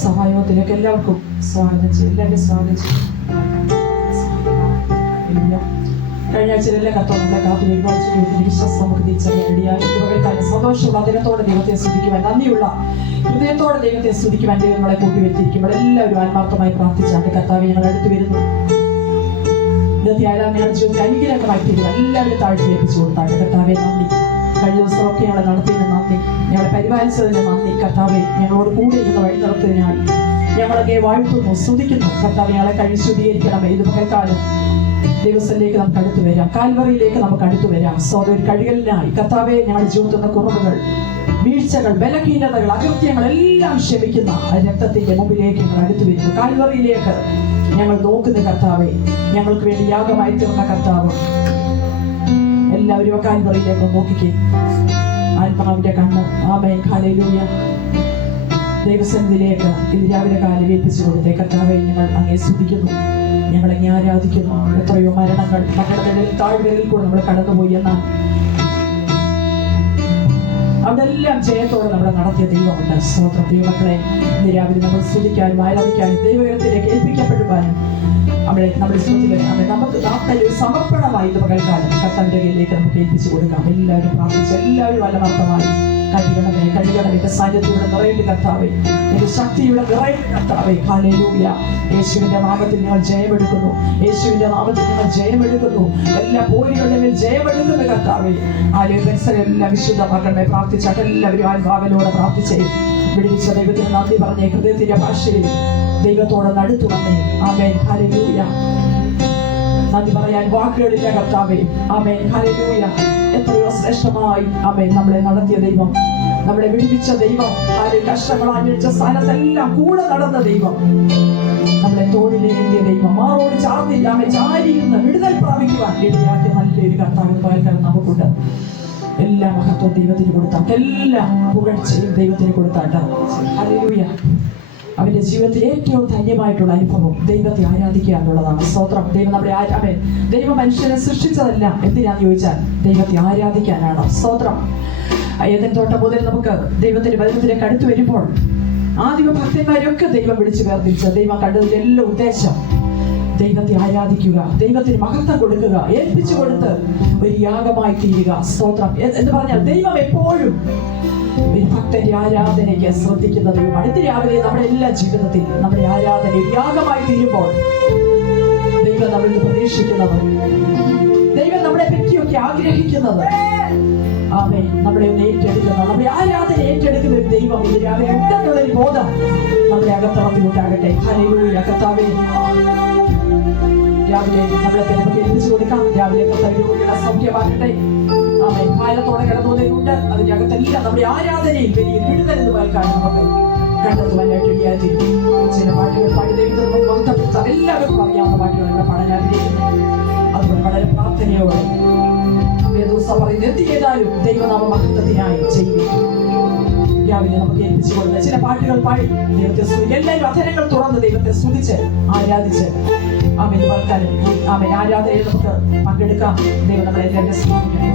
സഹായത്തിലേക്ക് എല്ലാവർക്കും സ്വാഗതം ചെയ്യും. എല്ലാവരും സ്വാഗതം ചെയ്യും. കഴിഞ്ഞ ആഴ്ച എല്ലാ കർത്താവ് നമ്മളെ കാത്തു ഒരുപാട് വിശ്വാസം നമുക്ക് തിരിച്ചറിയാൻ റെഡിയായി. ഇവകൾക്കായി സന്തോഷമുള്ള അതിനത്തോടെ ദൈവത്തെ സ്തുതിക്കുവാൻ, നന്ദിയുള്ള ഹൃദയത്തോടെ ദൈവത്തെ സ്തുതിക്കുവാൻ ദൈവം നമ്മളെ കൂട്ടിവരുത്തിയിരിക്കുമ്പോൾ എല്ലാവരും ആത്മാർത്ഥമായി പ്രാർത്ഥിച്ചാണ്ട് കർത്താവ് ഞങ്ങൾ അടുത്ത് വരുന്നു. ഇന്നത്തെ ആരാധനയുടെ ജീവിതത്തിൽ അനുഗ്രഹമായി തീരുക. എല്ലാവരും താഴ്ത്തി ഏൽപ്പിച്ചു കൊടുത്താണ്. കർത്താവെ നന്ദി. കഴിഞ്ഞ ദിവസമൊക്കെ ഞങ്ങളെ നടത്തിയതിന് നന്ദി, ഞങ്ങളെ പരിപാലിച്ചതിന് നന്ദി. കർത്താവെ ഞങ്ങളോട് കൂടെ ഇരുന്ന് വഴി നടത്തിയതിനായി ഞങ്ങളൊക്കെ വാഴ്ത്തുന്നു, സ്തുതിക്കുന്നു. കർത്താവ് ഞങ്ങളെ കഴിഞ്ഞ് ശുദ്ധീകരിക്കണമേ. ഇത് പകൽക്കാലം ദിവസത്തിലേക്ക് നമുക്ക് അടുത്തു വരാം, കാൽവറിയിലേക്ക് നമുക്ക് അടുത്തു വരാം. ഒരു കഴുകലിനായി കർത്താവെ ഞങ്ങളുടെ ജീവിതത്തിലെ കുറവുകൾ, വീഴ്ചകൾ, ബലഹീനതകൾ, അകൃത്യങ്ങൾ എല്ലാം ക്ഷമിക്കുന്ന രക്തത്തിന്റെ മുമ്പിലേക്ക് ഞങ്ങൾ അടുത്തു വരുന്നു. കാൽവറിയിലേക്ക് ഞങ്ങൾ നോക്കുന്ന കർത്താവെ, ഞങ്ങൾക്ക് വേണ്ടി യാഗമായി തീർന്ന കർത്താവ്. എല്ലാവരും കാൽവറിയിലേക്ക് നോക്കിക്കേ. ആത്മാവിന്റെ കണ്ണ്. ആമേൻ. ഹല്ലേലൂയ. ദൈവസന്നിധിയിലേക്ക് ഇത് രാവിലെ കാലം ഏൽപ്പിച്ചു കൊടുത്തേ. കർത്താവെ ഞങ്ങൾ അങ്ങേ സ്തുതിക്കുന്നു, ഞങ്ങളെ ആരാധിക്കുന്നു. എത്രയോ മരണങ്ങൾ നമ്മുടെ താഴ്വരയിൽ കൂടെ നമ്മൾ കടന്നുപോയി, എന്നാൽ അവിടെ എല്ലാം ജയത്തോടെ നമ്മളെ നടത്തിയ ദൈവമുണ്ട്. സ്തോത്രം. ദൈവമക്കളെ ഇന്ന് രാവിലെ നമ്മൾ സ്തുതിക്കാനും ആരാധിക്കാനും ദൈവകരത്തിലേക്ക് ഏൽപ്പിക്കപ്പെടുവാനും നമ്മുടെ ജീവിതത്തിൽ നമുക്ക് ഒരു സമർപ്പണമായി ഇത് പകൽക്കാലം കർത്താവിന്റെ കയ്യിലേക്ക് നമുക്ക് ഏൽപ്പിച്ചു കൊടുക്കാം. എല്ലാവരും പ്രാർത്ഥിച്ച് എല്ലാവരും അലമർത്ഥമായി കഴിയണമേ, കഴിയണമേ. എന്റെ സാന്നിധ്യയുടെ നിറയേണ്ട കർത്താവേ, എന്റെ ശക്തിയുടെ നിറയേണ്ട കർത്താവേ. ഹല്ലേലൂയ. യേശുവിന്റെ നാമത്തിൽ നിങ്ങൾ ജയമെടുക്കുന്നു, യേശുവിന്റെ നാമത്തിൽ നിങ്ങൾ ജയമെടുക്കുന്നു. എല്ലാ പോരുകളുടെ മേൽ ജയമെടുക്കുന്ന കർത്താവേ. എല്ലാ വിശുദ്ധമാക്കണമേ. പ്രാർത്ഥിച്ചാൽ എല്ലാവരും ആത്മാവിനോടെ പ്രാർത്ഥിച്ചേ. വിടുവിച്ച ദൈവത്തിന് നന്ദി പറഞ്ഞേ. ഹൃദയത്തിന്റെ ഭാഷയിൽ ദൈവത്തോടെ അടുത്തു വന്നേ. ആമേൻ. ഹല്ലേലൂയ. നന്ദി പറയാൻ വാക്കുകളില്ല കർത്താവേ. ആമേൻ. ഹല്ലേലൂയ. എത്രയോ ശ്രേഷ്ഠമായി ആമേൻ നമ്മളെ നടത്തിയ ദൈവം, നമ്മളെ വിടുവിച്ച ദൈവം, കഷ്ടങ്ങൾ അന്വേഷിച്ച സ്ഥാനത്തെല്ലാം കൂടെ നടന്ന ദൈവം, നമ്മളെ തോളിലേന്തിയ ദൈവം, മാറോട് ചാർന്നില്ലാമെ ചാരിയിരുന്ന് വിടുതൽ പ്രാപിക്കുവാൻ ഇടയാക്കിയ നല്ലൊരു കർത്താവ് പകൽക്കാലം നമുക്കുണ്ട്. എല്ലാ മഹത്വം ദൈവത്തിന് കൊടുത്താട്ട്, എല്ലാ പുകഴ്ചയും ദൈവത്തിന് കൊടുത്താട്ട്. ഹല്ലേലൂയ. അവന്റെ ജീവിതത്തിൽ ഏറ്റവും ധന്യമായിട്ടുള്ള അനുഭവം ദൈവത്തെ ആരാധിക്കുക എന്നുള്ളതാണ്. സ്തോത്രം. ദൈവം നമ്മുടെ ദൈവം മനുഷ്യനെ സൃഷ്ടിച്ചതല്ല എന്തിനാന്ന് ചോദിച്ചാൽ ദൈവത്തെ ആരാധിക്കാനാണ്. സ്തോത്രം. ഏദൻ തോട്ടം മുതൽ നമുക്ക് ദൈവത്തിന്റെ വചനത്തിലേക്ക് അടുത്ത് വരുമ്പോൾ ആദിമ ഭക്തന്മാരൊക്കെ ദൈവം വിളിച്ചു വേർതിരിച്ച ദൈവം കണ്ടതിന്റെ എല്ലാ ഉദ്ദേശം ദൈവത്തെ ആരാധിക്കുക, ദൈവത്തിന് മഹത്വം കൊടുക്കുക, ഏൽപ്പിച്ചു കൊടുത്ത് ഒരു യാഗമായി തീരുക. സ്തോത്രം. എന്ന് പറഞ്ഞാൽ ദൈവം എപ്പോഴും ഒരു ഭക്തന്റെ ആരാധനയ്ക്ക് ശ്രദ്ധിക്കുന്ന ദൈവം. അടുത്ത രാവിലെ നമ്മുടെ എല്ലാ ജീവിതത്തിൽ നമ്മുടെ ആരാധന യാഗമായി തീരുമ്പോൾ ദൈവം നമ്മളിൽ പ്രതീക്ഷിക്കുന്നത്, ദൈവം നമ്മളെ പറ്റിയൊക്കെ ആഗ്രഹിക്കുന്നത്, ആമേൻ, നമ്മളെ ഒന്ന് ഏറ്റെടുക്കുന്ന, നമ്മുടെ ആരാധന ഏറ്റെടുക്കുന്ന ഒരു ദൈവം ഇത് രാവിലെ ഉണ്ടെന്നുള്ള ഒരു ബോധം നമ്മുടെ അകത്തളത്തിലുണ്ടാകട്ടെ. ഹല്ലേലൂയ. കർത്താവേ, രാവിലെ നമ്മളെ നമുക്ക് ഏൽപ്പിച്ചു കൊടുക്കാം. രാവിലെ കർത്താവിന്റെ സൗഖ്യമാകട്ടെ. ആമേൻ. കാലത്തോടെ കിടന്നുണ്ട്. അതിന്റെ അകത്തെല്ലാം നമ്മുടെ ആരാധനയിൽ വലിയ വിടുതൽ എന്ന് കേൾക്കാൻ നമുക്ക് കണ്ടെത്തുവാനായിട്ട് ഇടയായിരിക്കും. ചില പാട്ടുകൾ പാടി ദൈവത്തെ ബന്ധപ്പെടുത്താൻ എല്ലാവർക്കും അറിയാവുന്ന പാട്ടുകളുടെ പാടാൻ ആഗ്രഹിക്കുന്നു. അതുകൊണ്ട് വളരെ പ്രാർത്ഥനയോടെ ദിവസം പറയുന്നത് എന്ത് ചെയ്താലും ദൈവനാമ മഹത്വത്തിനായി ചെയ്യുക. രാവിലെ നമുക്ക് ഏൽപ്പിച്ചു കൊടുത്ത ചില പാട്ടുകൾ പാടി ദൈവത്തെ സ്തുതിക്കുക. എല്ലാവരും അധരങ്ങൾ തുറന്ന് ദൈവത്തെ സ്തുതിച്ച് ആരാധിച്ച് ആമേൻ പൽക്കാലം ആമേൻ ആരാധനയിൽ നമുക്ക് പങ്കെടുക്കാം. ദൈവം നമ്മളെ എല്ലാവരും സ്നേഹിക്കട്ടെ.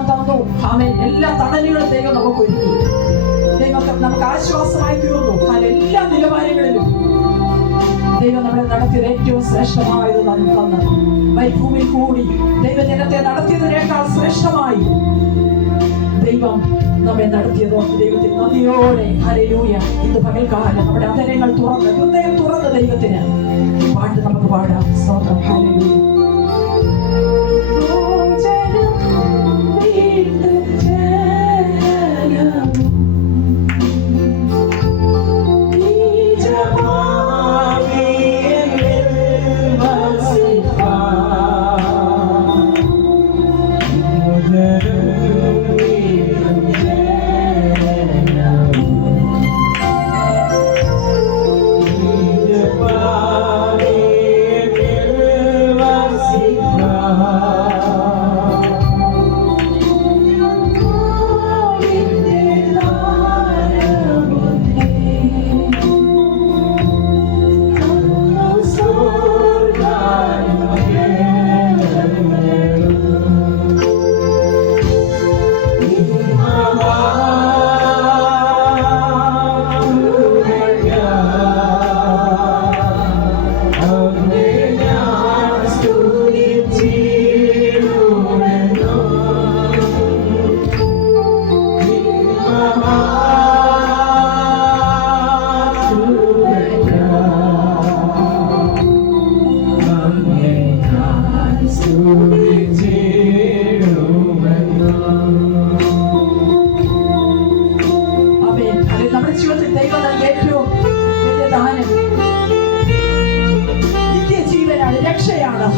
ഭക്ഷണം തന്നു. ആമേൻ. എല്ലാ തണലുകളും ദൈവം നമുക്ക് ഒരുക്കി. ദൈവം നമുക്ക് ആശ്വാസമായി തീർന്നു. എല്ലാ നിലവാരങ്ങളിലും ദൈവം നമ്മളെ നടത്തിയത് ഏറ്റവും ശ്രേഷ്ഠമായത് തന്നു. ഭൂമിയിൽ കൂടി ദൈവജനത്തെ നടത്തിയതിനേക്കാൾ ശ്രേഷ്ഠമായി ദൈവം നമ്മെ നടത്തിയത് ദൈവത്തിന് നന്ദിയോടെ ഹല്ലേലൂയ. ഇന്ന് പകൽക്കാലം നമ്മുടെ അധരങ്ങൾ തുറന്ന്, ഹൃദയം തുറന്ന് ദൈവത്തിന് പാട്ട് നമുക്ക് പാടാം. സ്തോത്രം.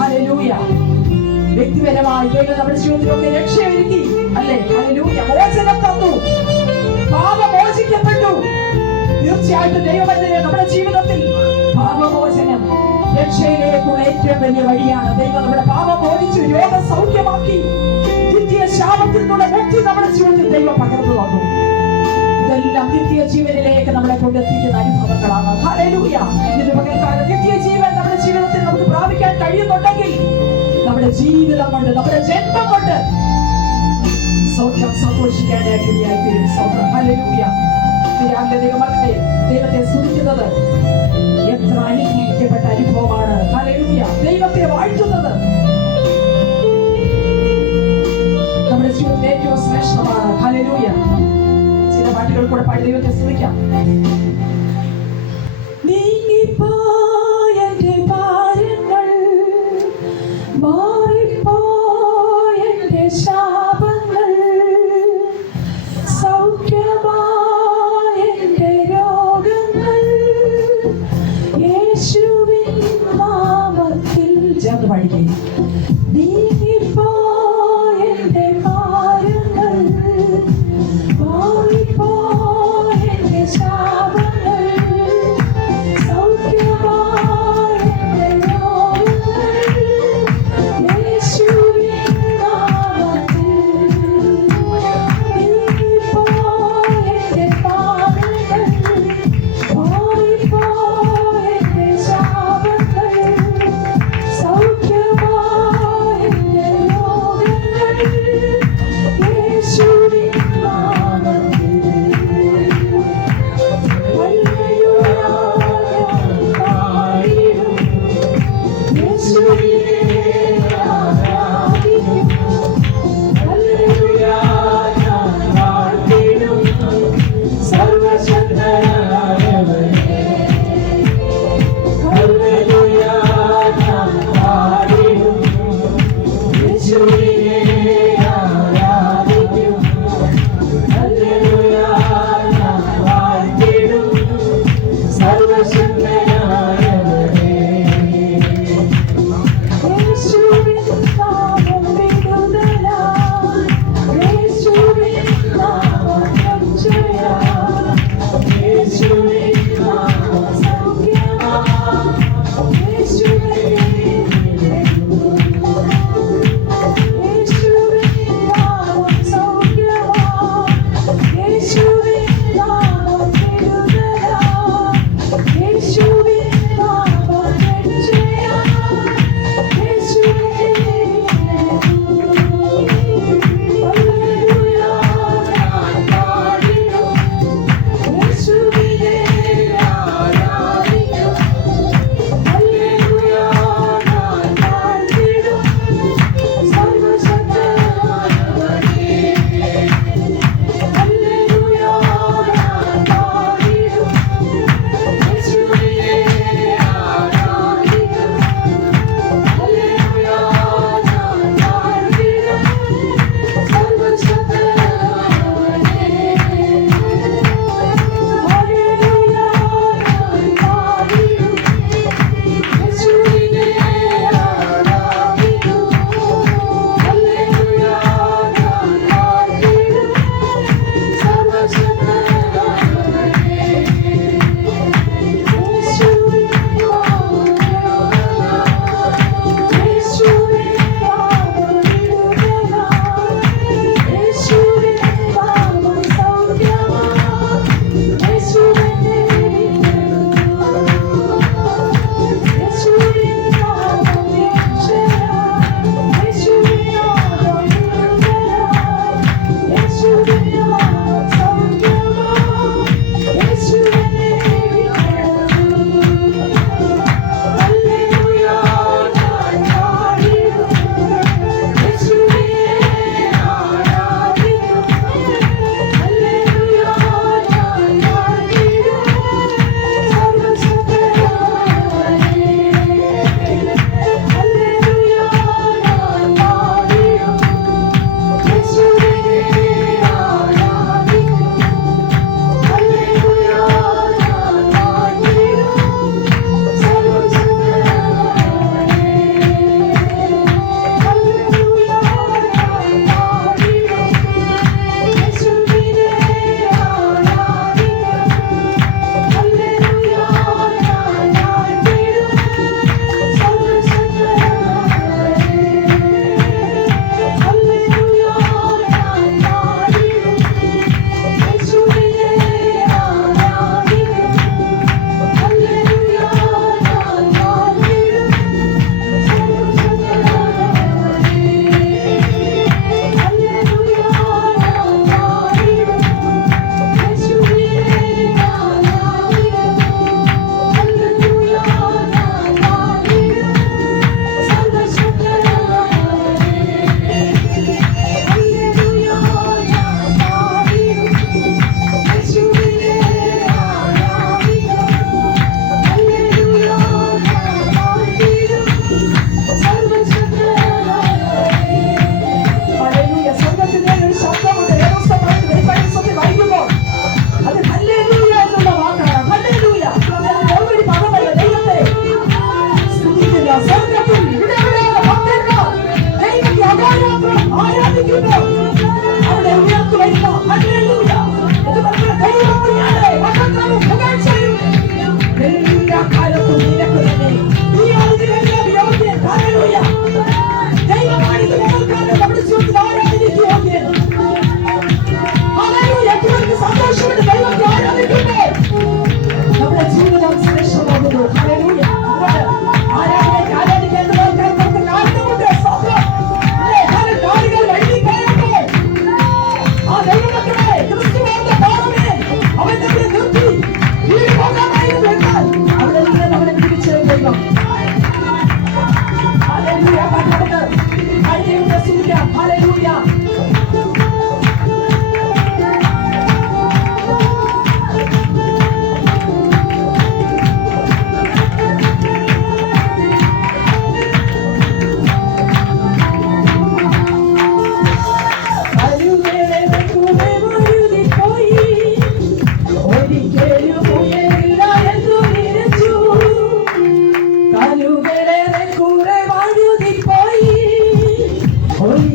ഹല്ലേലൂയ. വ്യക്തിപരമായി ദൈവം നമ്മുടെ ജീവിതത്തിലൊക്കെ രക്ഷയൊരുക്കി. അല്ലേ? ഹല്ലേലൂയ. മോചനം തന്നു. പാപമോചിക്കപ്പെട്ടു. തീർച്ചയായിട്ടും ദൈവമല്ലേ നമ്മുടെ ജീവിതത്തിൽ പാപമോചനം രക്ഷയിലേക്കുള്ള ഏറ്റവും വലിയ വഴിയാണ്. ദൈവം നമ്മുടെ പാപം മോചിച്ചു, രോഗം സൗഖ്യമാക്കി, നിത്യ ശാപത്തിൽ നിന്നുള്ള മുക്തി നമ്മുടെ ജീവിതത്തിൽ ദൈവം പകർന്നു തന്നു. ഇതെല്ലാം നിത്യ ജീവനിലേക്ക് നമ്മളെ കൊണ്ടെത്തിക്കുന്ന അനുഭവങ്ങളാണ്. ഹല്ലേലൂയ. ഇതിന്റെ പകൽക്കാലം നിത്യ ജീവൻ നമ്മുടെ ജീവിതത്തിൽ നമുക്ക് പ്രാപിക്കാൻ കഴിയുന്നുണ്ടെങ്കിൽ നമ്മുടെ ജീവിതം കൊണ്ട്, നമ്മുടെ ജന്മം കൊണ്ട് സ്വന്തം സന്തോഷിക്കാനായിട്ടിടയായി തീരും. സ്വന്തം. ഹല്ലേലൂയ. ദൈവമക്കളെ, ദൈവത്തെ സ്തുതിക്കുന്നത് എത്ര അനുഗ്രഹിക്കപ്പെട്ട അനുഭവമാണ്. ഹല്ലേലൂയ. ദൈവത്തെ വാഴ്ത്തുന്നത് നമ്മുടെ ജീവിതത്തിൽ ഏറ്റവും ശ്രേഷ്ഠമാണ്. ഹല്ലേലൂയ. ചില പാട്ടുകൾ കൂടെ പാടി ദൈവത്തെ സ്തുതിക്കാം. നീങ്ങിപ്പോയെന്റെ ഭാരങ്ങൾ, മാറിപ്പോയെന്റെ ശാപങ്ങൾ, സൗഖ്യമായെന്റെ രോഗങ്ങൾ, യേശുവിൻ നാമത്തിൽ. ചേർന്ന് പാടിക്കേ. നീങ്ങിപ്പോയെന്റെ ഭാരങ്ങൾ, മാറിപ്പോയെന്റെ ശാപങ്ങൾ, സൗഖ്യമായെന്റെ രോഗങ്ങൾ, യേശുവിൻ നാമത്തിൽ. നീങ്ങിപ്പോയെന്റെ ഭാരങ്ങൾ, മാറിപ്പോയെന്റെ ശാപങ്ങൾ, സൗഖ്യമായെന്റെ രോഗങ്ങൾ, യേശുവിൻ നാമത്തിൽ. ഹല്ലേലൂയ. പാടിടും യേശുവിനെ ആരാധിക്കും. ഹല്ലേലൂയ. പാടിടും സർവശക്തനായവനെ. ഹല്ലേലൂയ. പാടിടും യേശുവിനെ ആരാധിക്കും. ഹല്ലേലൂയ. പാടിടും സർവശക്തനായവനെ. യേശുവിൻ നാമം വിടുതലായി, യേശുവിൻ നാമം രക്ഷയായി, യേശുവിൻ നാമം സൗഖ്യമായി, യേശുവിൻ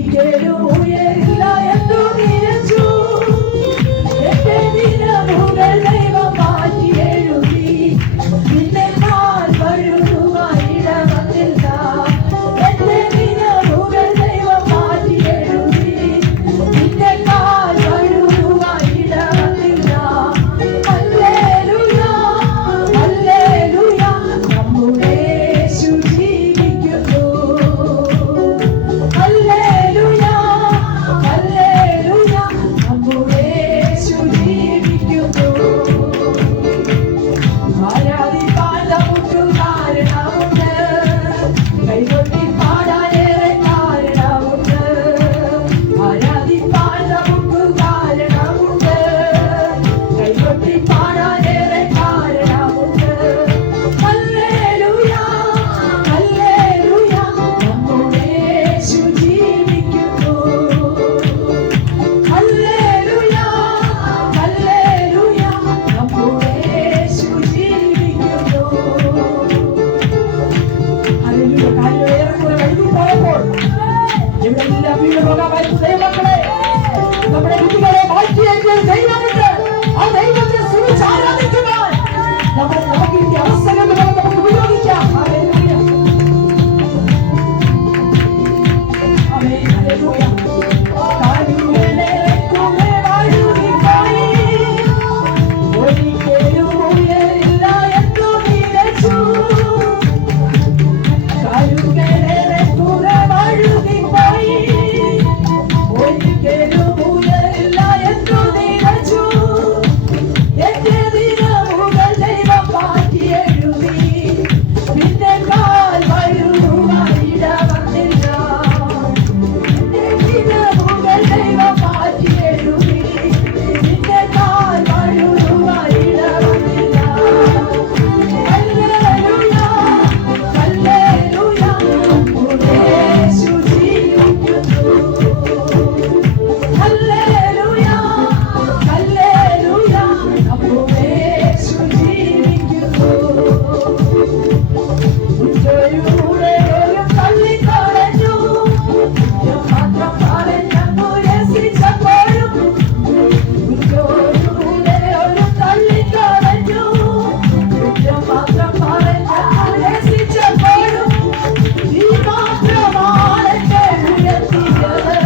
ഒരിക്കലും ഉയരില്ല എന്നു നിരച്ചു എന്റെ ദിനമുകൾ ദൈവം മാറ്റി എഴുതി നിന്നെ കാൽ വഴുതുവായിടവന്നില്ല എന്റെ ദിനമുകൾ ദൈവം മാറ്റി എഴുതി നിന്നെ കാൽ വഴുതുവായിടവന്നില്ല ഹല്ലേലൂയ ഹല്ലേലൂയ നമ്മുടെ യേശു ജീവിക്കുന്നു ഹല്ലേലൂയ ഹല്ലേലൂയ നമ്മുടെ യേശു ജീവിക്കുന്നു ആരാധിപ്പാൻ നമുക്ക് കാരണമുണ്ട് കൈകൊട്ടി പാടാനേറെ കാരണമുണ്ട് ആരാധിപ്പാൻ നമുക്ക് കാരണമുണ്ട് കൈകൊട്ടി പാടാനേറെ കാരണമുണ്ട് ഹല്ലേലൂയ ഹല്ലേലൂയ നമ്മുടെ യേശു ജീവിക്കുന്നു ഹല്ലേലൂയ ഹല്ലേലൂയ നമ്മുടെ യേശു ജീവിക്കുന്നു ഹല്ലേലൂയ കാര്യം ഏറെക്കുറെ വൈകിപ്പോയപ്പോൾ ഇവിടെല്ലാം വീട് പോകാമായിരുന്നു ദൈവമക്കളെ നമ്മുടെ വിധികളെ മാറ്റിയേക്കിയ ദൈവമുണ്ട് ആ ദൈവത്തെ സ്തുതിച്ച് ആരാധിക്കുവാൻ നമുക്ക് ഈ അവസരങ്ങൾ നമുക്ക് ഉപയോഗിക്കാം ഹല്ലേലൂയ ആമേൻ ഹല്ലേലൂയ കാലുകളെ കുമേ വഴുതിപ്പോയി ഒരിക്കലും ഉയരില്ല എന്നു നിരച്ചു കാലുകളെ കുമേ വഴുതിപ്പോയി ഒരിക്കലും ഉയരില്ല എന്നു നിരച്ചു എന്റെ ദിനമുകൾ ദൈവം മാറ്റി എഴുതി നിന്നെ കാൽ വഴുതുവായിടവന്നില്ല എന്റെ ദിനമുകൾ ദൈവം മാറ്റി എഴുതി നിന്നെ കാൽ വഴുതുവായിടവന്നില്ല ഹല്ലേലൂയ ഹല്ലേലൂയ നമ്മുടെ യേശു ജീവിക്കുന്നു ഹല്ലേലൂയ ഹല്ലേലൂയ നമ്മുടെ യേശു ജീവിക്കുന്നു ഉറ്റവരുടെ ഒരു തള്ളിക്കളഞ്ഞു കുറ്റം മാത്രം പറഞ്ഞങ്ങു രസിച്ചപ്പോഴും ഉറ്റവരുടെ ഒരു തള്ളിക്കളഞ്ഞു കുറ്റം മാത്രം പറഞ്ഞങ്ങു രസിച്ചപ്പോഴും നീ മാത്രമാണ് എന്നെ ഉയർത്തിയത്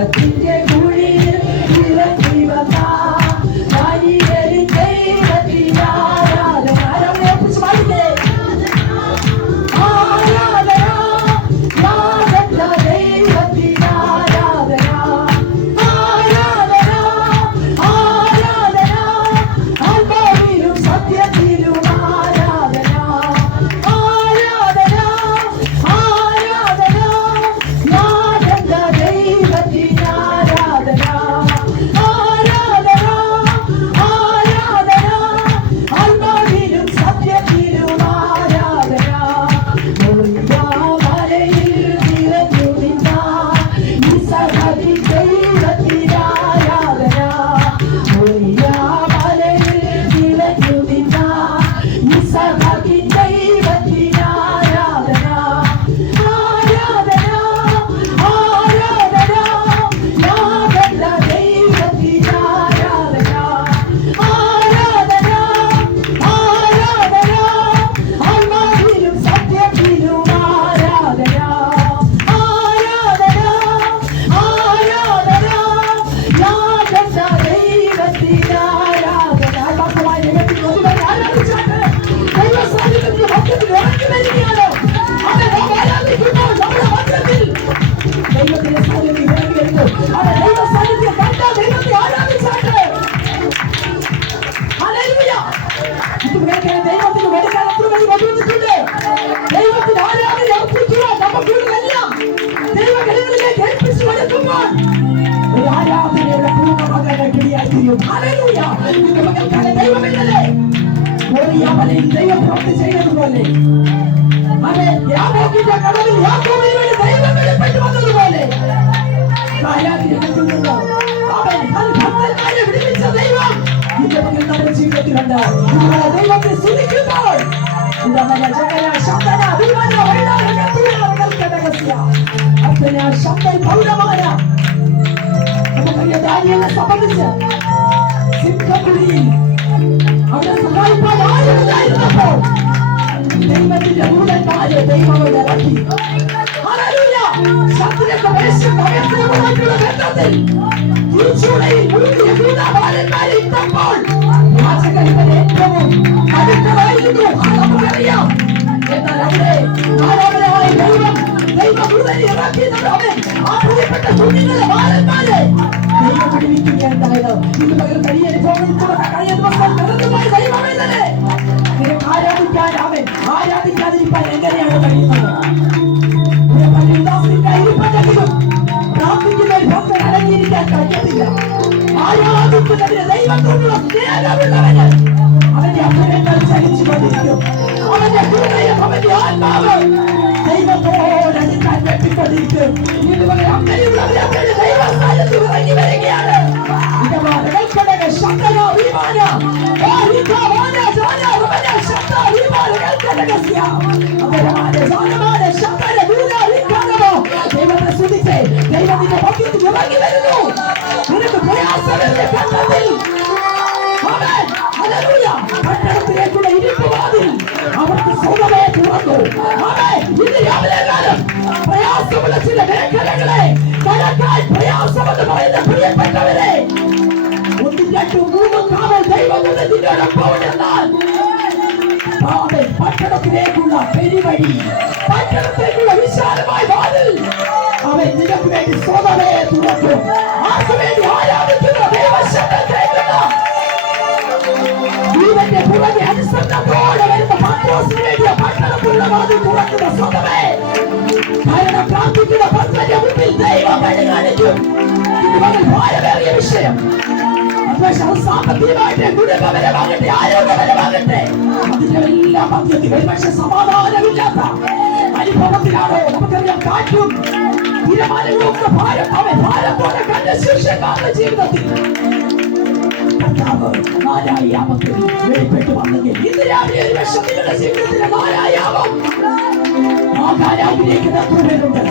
ദൈവത്തിന്റെ കുഴിയിൽ ഇറങ്ങി വന്ന ദാനിയേലിൻ ദൈവത്തിന് ആരാധന. ആരാധന ഏൽപ്പിച്ച് പാടില്ലേ? ആരാധന യാതൊരു ദൈവത്തിന് ആരാധന. ആരാധന ആരാധന ആത്മാവിലും സത്യത്തിലും ആരാധന. ആരാധന ആരാധന യാതൊരു ദൈവത്തിന് ആരാധന. ആരാധന ആരാധന ആത്മാവിലും സത്യത്തിലും ആരാധന. മലയിൽ നിറഞ്ഞു നിന്ന ഇസഹാക്കിൻ ദൈവത്തിന് ആരാധന. മലയിൽ നിറഞ്ഞു നിന്ന ഇസഹാക്കിൻ ദൈവത്തിന് ആരാധന. ആരാധന ആരാധന യാതൊരു ദൈവത്തിന് ആരാധന. ആരാധന ആരാധന ആത്മാവിലും സത്യത്തിലും ആരാധന. ആരാധന ആരാധന യാതൊരു ദൈവത്തിന് ആരാധന. ആത്മാർത്ഥമായി ദൈവത്തിന് ഒന്നുകൂടി ആരാധിച്ചാട്ട് ദൈവസാന്നിധ്യത്തിന്റെ മധ്യത്തിൽ ഇറങ്ങി വരികയാണ്. അവൻ നാം ആരാധിക്കുമ്പോൾ നമ്മുടെ മധ്യത്തിൽ ദൈവത്തിന്റെ സാന്നിധ്യം ഇറങ്ങി വരുന്നു. അവൻ ദൈവസാന്നിധ്യം കണ്ട ദൈവത്തെ ആരാധിച്ചാട്ട്. ഹല്ലേലൂയ. ഇത് കേൾക്കാൻ ദൈവത്തിന് വരുന്ന എത്ര പേര് വന്നിട്ടുണ്ട്? ദൈവത്തിന് ആരാധന അർപ്പിക്കുവാൻ നമുക്കുള്ളതെല്ലാം ദൈവകരങ്ങളിലേക്ക് ഏൽപ്പിച്ചു കൊടുക്കുമ്പോൾ ഒരു ആരാധനയുടെ പൂർണ്ണമകനെ കിടിയായിത്തീരും. ഹല്ലേലൂയ. ഇത് മകൾക്കാണ് ദൈവമില്ലല്ലേ? മോറിയാമലയിൽ ദൈവം പ്രവൃത്തി ചെയ്തതുപോലെ, അവൻ യാക്കോബിന്റെ കടവിൽ യാക്കോബിന് വേണ്ടി ദൈവം വെളിപ്പെട്ടു വന്നതുപോലെ ആരാധനയുണ്ടോ? അവൻ ഭക്തന്മാരെ വിടുവിച്ച ദൈവം ഇന്ന് മകൻ നമ്മുടെ ജീവിതത്തിലുണ്ട്. ദൈവത്തെ സ്തുതിക്കുമ്പോൾ സംബന്ധിച്ച് സിംഹക്കുഴിയിൽ അവിടെ സഹായിപ്പാൻ ആരുമില്ലായിരുന്നപ്പോൾ ദൈവത്തിന്റെ ദൂതന്മാരെ ദൈവം ഇറക്കി. ഹല്ലേലൂയ. ശത്രുക്കളുടെ വേഷമായിട്ടുള്ള ബന്ധത്തിൽ തിരിച്ചുടയിൽ മുഴുകിയ ദൂതന്മാരെ ഇട്ടപ്പോൾ യാചകരുടെ ഏറ്റവും അടുത്തതായിരുന്നു. നമുക്കറിയാം. എന്നാൽ അവിടെ ആരാധനയായ ദൈവദൂതനെ ഇറക്കിയവൻ ആ പ്രിയപ്പെട്ട കുഞ്ഞുങ്ങളെ ബാലന്മാരെ ദൈവം വിടുവിക്കുകയുണ്ടായത്. ഇത് പകൽ കഴിയ അനുഭവങ്ങളിൽ കഴിഞ്ഞ ദിവസം കടന്നുപോയ ദൈവമേ, നിനക്ക് ആരാധിക്കാൻ അവൻ ആരാധിക്കാതിരിക്കാൻ എങ്ങനെയാണ് കഴിയുന്നത്? പ്രാർത്ഥിക്കുന്ന ഒരു ഭക്തൻ അടങ്ങിയിരിക്കാൻ കഴിയത്തില്ല. ആരാധിക്കുന്നതിന് ദൈവത്തോടുള്ള സ്നേഹമുള്ളവന് അവന്റെ അഭ്യങ്ങൾ ചലിച്ചുകൊണ്ടിരിക്കും. അവന്റെ ഹൃദയം, അവന്റെ ആത്മാവ് ദൈവത്തോട് അടുക്കാൻ വെട്ടിക്കൊണ്ടിരിക്കും. ഇതുപോലെ അങ്ങനെയുള്ളവരെ അവരുടെ ദൈവസ്ഥാനത്ത് ഇറങ്ങി വരികയാണ്. ദൈവത്തെ സ്തുതിച്ച് ദൈവത്തിന്റെ ഭക്തിയിൽ ഇറങ്ങി വരുന്നു. നിനക്ക് പ്രയാസമില്ല ഘട്ടത്തിൽ പട്ടണത്തിലേക്കുള്ള ഇരിപ്പുവാതിൽ അവർക്ക് സ്വതവേ തുറന്നു. ഇന്ന് രാവിലെ കാലം പ്രയാസമുള്ള ചില മേഖലകളെ കടക്കാൻ പ്രയാസമെന്ന് പറയുന്ന പ്രിയപ്പെട്ടവരെ, 1, 2, 3 കാവൽ ദൈവങ്ങളുടെ നിന്നോടൊപ്പം എന്നാൽ പട്ടണത്തിലേക്കുള്ള പെരുവഴി, പട്ടണത്തിലേക്കുള്ള വിശാലമായ വാതിൽ അവൻ നിനക്ക് വേണ്ടി സ്വതവേ തുറക്കും. ആർക്ക് വേണ്ടി? ആരാധിക്കുന്ന ദൈവശബ്ദം കേൾക്കുന്ന ജീവന്റെ പുറകെ അനുസരണത്തോടെ വരുന്ന പത്രോസിന് വേണ്ടിയ പട്ടണത്തിലുള്ള വാതിൽ തുറക്കുന്ന സ്വതവേ. കാരണം പ്രാർത്ഥിക്കുന്ന ഭക്തന്റെ മുമ്പിൽ ദൈവം വഴി കാണിക്കും. ഇത് വളരെ ഭാരമേറിയ വിഷയം. സാമ്പത്തികമായിട്ട് കുടുംബപരമാകട്ടെ, ആരോഗ്യപരമാകട്ടെ, അതിന്റെ എല്ലാ മധ്യത്തിൽ പക്ഷെ സമാധാനമില്ലാത്ത അനുഭവത്തിലാണോ? നമുക്കറിയാം, കാറ്റും തിരമാലകളും ഒക്കെ ഭാരത്തോടെ കണ്ട ശിഷ്യന്മാരുടെ ജീവിതത്തിൽ നാലായാമത്തിൽ വെളിപ്പെട്ടു വന്നെങ്കിൽ ഇന്ന് രാവിലെ ഒരു വർഷം നിങ്ങളുടെ ജീവിതത്തിലെ നാലായാമം ആകാരാഗ്രഹിക്കുന്ന എത്ര പേരുണ്ട്?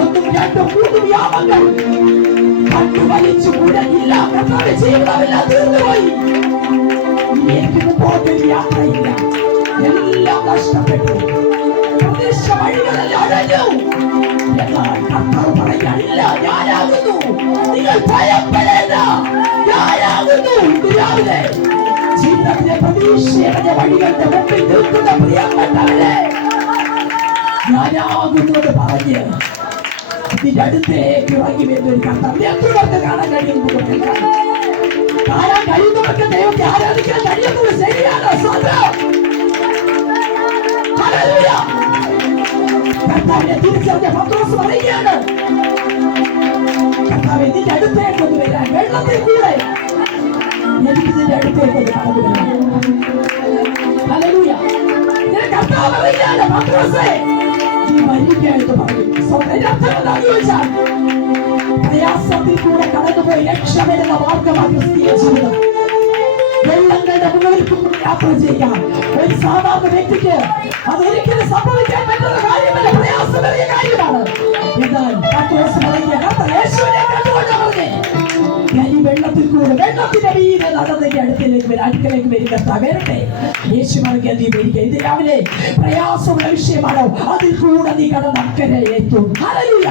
1, 2, 3 യാമങ്ങൾ കണ്ടു വലിച്ചു കൂടയില്ല. കർത്താവിന്റെ ജീവിതമെല്ലാം തീർന്നുപോയി. എനിക്ക് മുമ്പോട്ടൊരു യാത്രയില്ല. എല്ലാം നഷ്ടപ്പെട്ടു. പ്രദേശ വഴികളെല്ലാം അടഞ്ഞു. എന്നാൽ കർത്താവ് പറയാനില്ല, ഞാനാകുന്നു അതിനാൽ ഭയപ്പെടേണ്ട, ഞാനാകുന്നു. ഇന്ന് രാവിലെ ജീവിതത്തിലെ പ്രതീക്ഷയുടെ വഴികളുടെ മുമ്പിൽ നിൽക്കുന്ന പ്രിയപ്പെട്ടവരെ, ഞാനാകുന്നത് പറഞ്ഞ് നിന്റെ അടുത്തേക്ക് ഇറങ്ങി വരുന്ന ഒരു കർത്താവ് എത്രയൊക്കെ കാണാൻ കഴിയുന്നത്, കാണാൻ കഴിയുന്നവർക്ക് ദൈവത്തെ ആരാധിക്കാൻ കഴിയുന്നത് ശരിയാണ്. കർത്താവിനെ തിരിച്ചറിഞ്ഞ പത്രോസ് പറയുകയാണ്, കർത്താവെ നിന്റെ അടുത്തേക്ക് ഒന്ന് വരാൻ, വെള്ളത്തിൽ കൂടെ എനിക്ക് നിന്റെ അടുത്തേക്ക് ഒന്ന് കടന്നു വരാൻ. ഹല്ലേലൂയ. കർത്താവ് പറയുകയാണ്, പത്രോസേ നീ മരിക്കായിട്ട് പറയും. ചോദിച്ചാൽ പ്രയാസത്തിൽ കൂടെ കടന്നുപോയി രക്ഷപ്പെടുന്ന മാർഗമാണ് ക്രിസ്തീയ ജീവിതം. വെള്ളങ്ങളുടെ മുകളിൽ കൂടി യാത്ര ചെയ്യാം. ഒരു സാധാരണ വ്യക്തിക്ക് അതൊരിക്കലും സംഭവിക്കാൻ പറ്റുന്ന കാര്യമല്ല, പ്രയാസമേറിയ കാര്യമാണ്. എന്നാൽ പത്രോസ് പറഞ്ഞ കർത്താവ് യേശുവിനെ കണ്ടുകൊണ്ട് പറഞ്ഞേ, ഞാൻ ഈ വെള്ളത്തിൽ കൂടെ വെള്ളത്തിന്റെ മീതെ നടന്നെങ്കിൽ അടുത്തേക്ക് വരും, അടുക്കലേക്ക് വരും. കർത്താവ് വരട്ടെ. യേശു പറഞ്ഞ നീ വരിക. ഇത് രാവിലെ പ്രയാസമുള്ള വിഷയമാണോ? അതിൽ കൂടെ നീ കടന്ന് അക്കരെ എത്തും. ഹല്ലേലൂയ.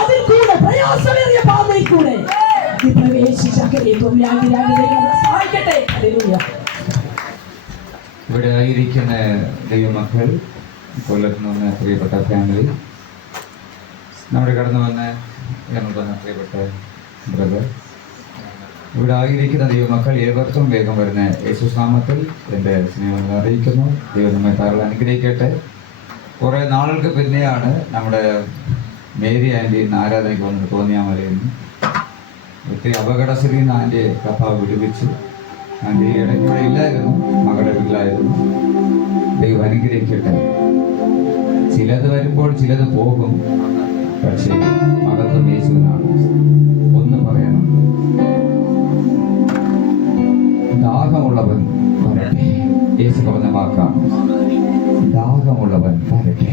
അതിൽ കൂടെ പ്രയാസമേറിയ പാതയിൽ കൂടെ നീ പ്രവേശിച്ച് അക്കരെ എത്തും. സഹായിക്കട്ടെ. ഹല്ലേലൂയ. ഇവിടെ ആയിരിക്കുന്ന ദൈവമക്കൾ, കൊല്ലത്തുനിന്ന് പ്രിയപ്പെട്ട ഫാമിലി, നമ്മുടെ കടന്നു വന്ന് പ്രിയപ്പെട്ട ബ്രദർ, ഇവിടെ ആയിരിക്കുന്ന ദൈവമക്കൾ ഏവർക്കും വേഗം വരുന്ന യേശുസ് നാമത്തിൽ എൻ്റെ സ്നേഹം അറിയിക്കുന്നു. ദൈവം നമ്മെ താങ്കൾ അനുഗ്രഹിക്കട്ടെ. കുറേ നാളുകൾക്ക് പിന്നെയാണ് നമ്മുടെ മേരി ആൻറ്റി ഇന്ന് ആരാധനയ്ക്ക് വന്നിട്ട് തോന്നിയാമലയിൽ നിന്ന് ഒത്തിരി അപകടസ്ഥിതിയിൽ നിന്ന് ആൻറ്റിയെ കർത്താവ് വിടുവിച്ചു. ആൻറ്റി ഇടയ്ക്കൂടെ ഇല്ലായിരുന്നു, മകളുടെ വീട്ടിലായിരുന്നു. ദൈവം അനുഗ്രഹിക്കട്ടെ. ചിലത് വരുമ്പോൾ ചിലത് പോകും, പക്ഷേ മകത്വം യേശുവിനാണ്. ഒന്നും പറയണം, ദാഹമുള്ളവൻ വരട്ടെ. യേശു പറഞ്ഞ വാക്കാണ്, ദാഹമുള്ളവൻ വരട്ടെ.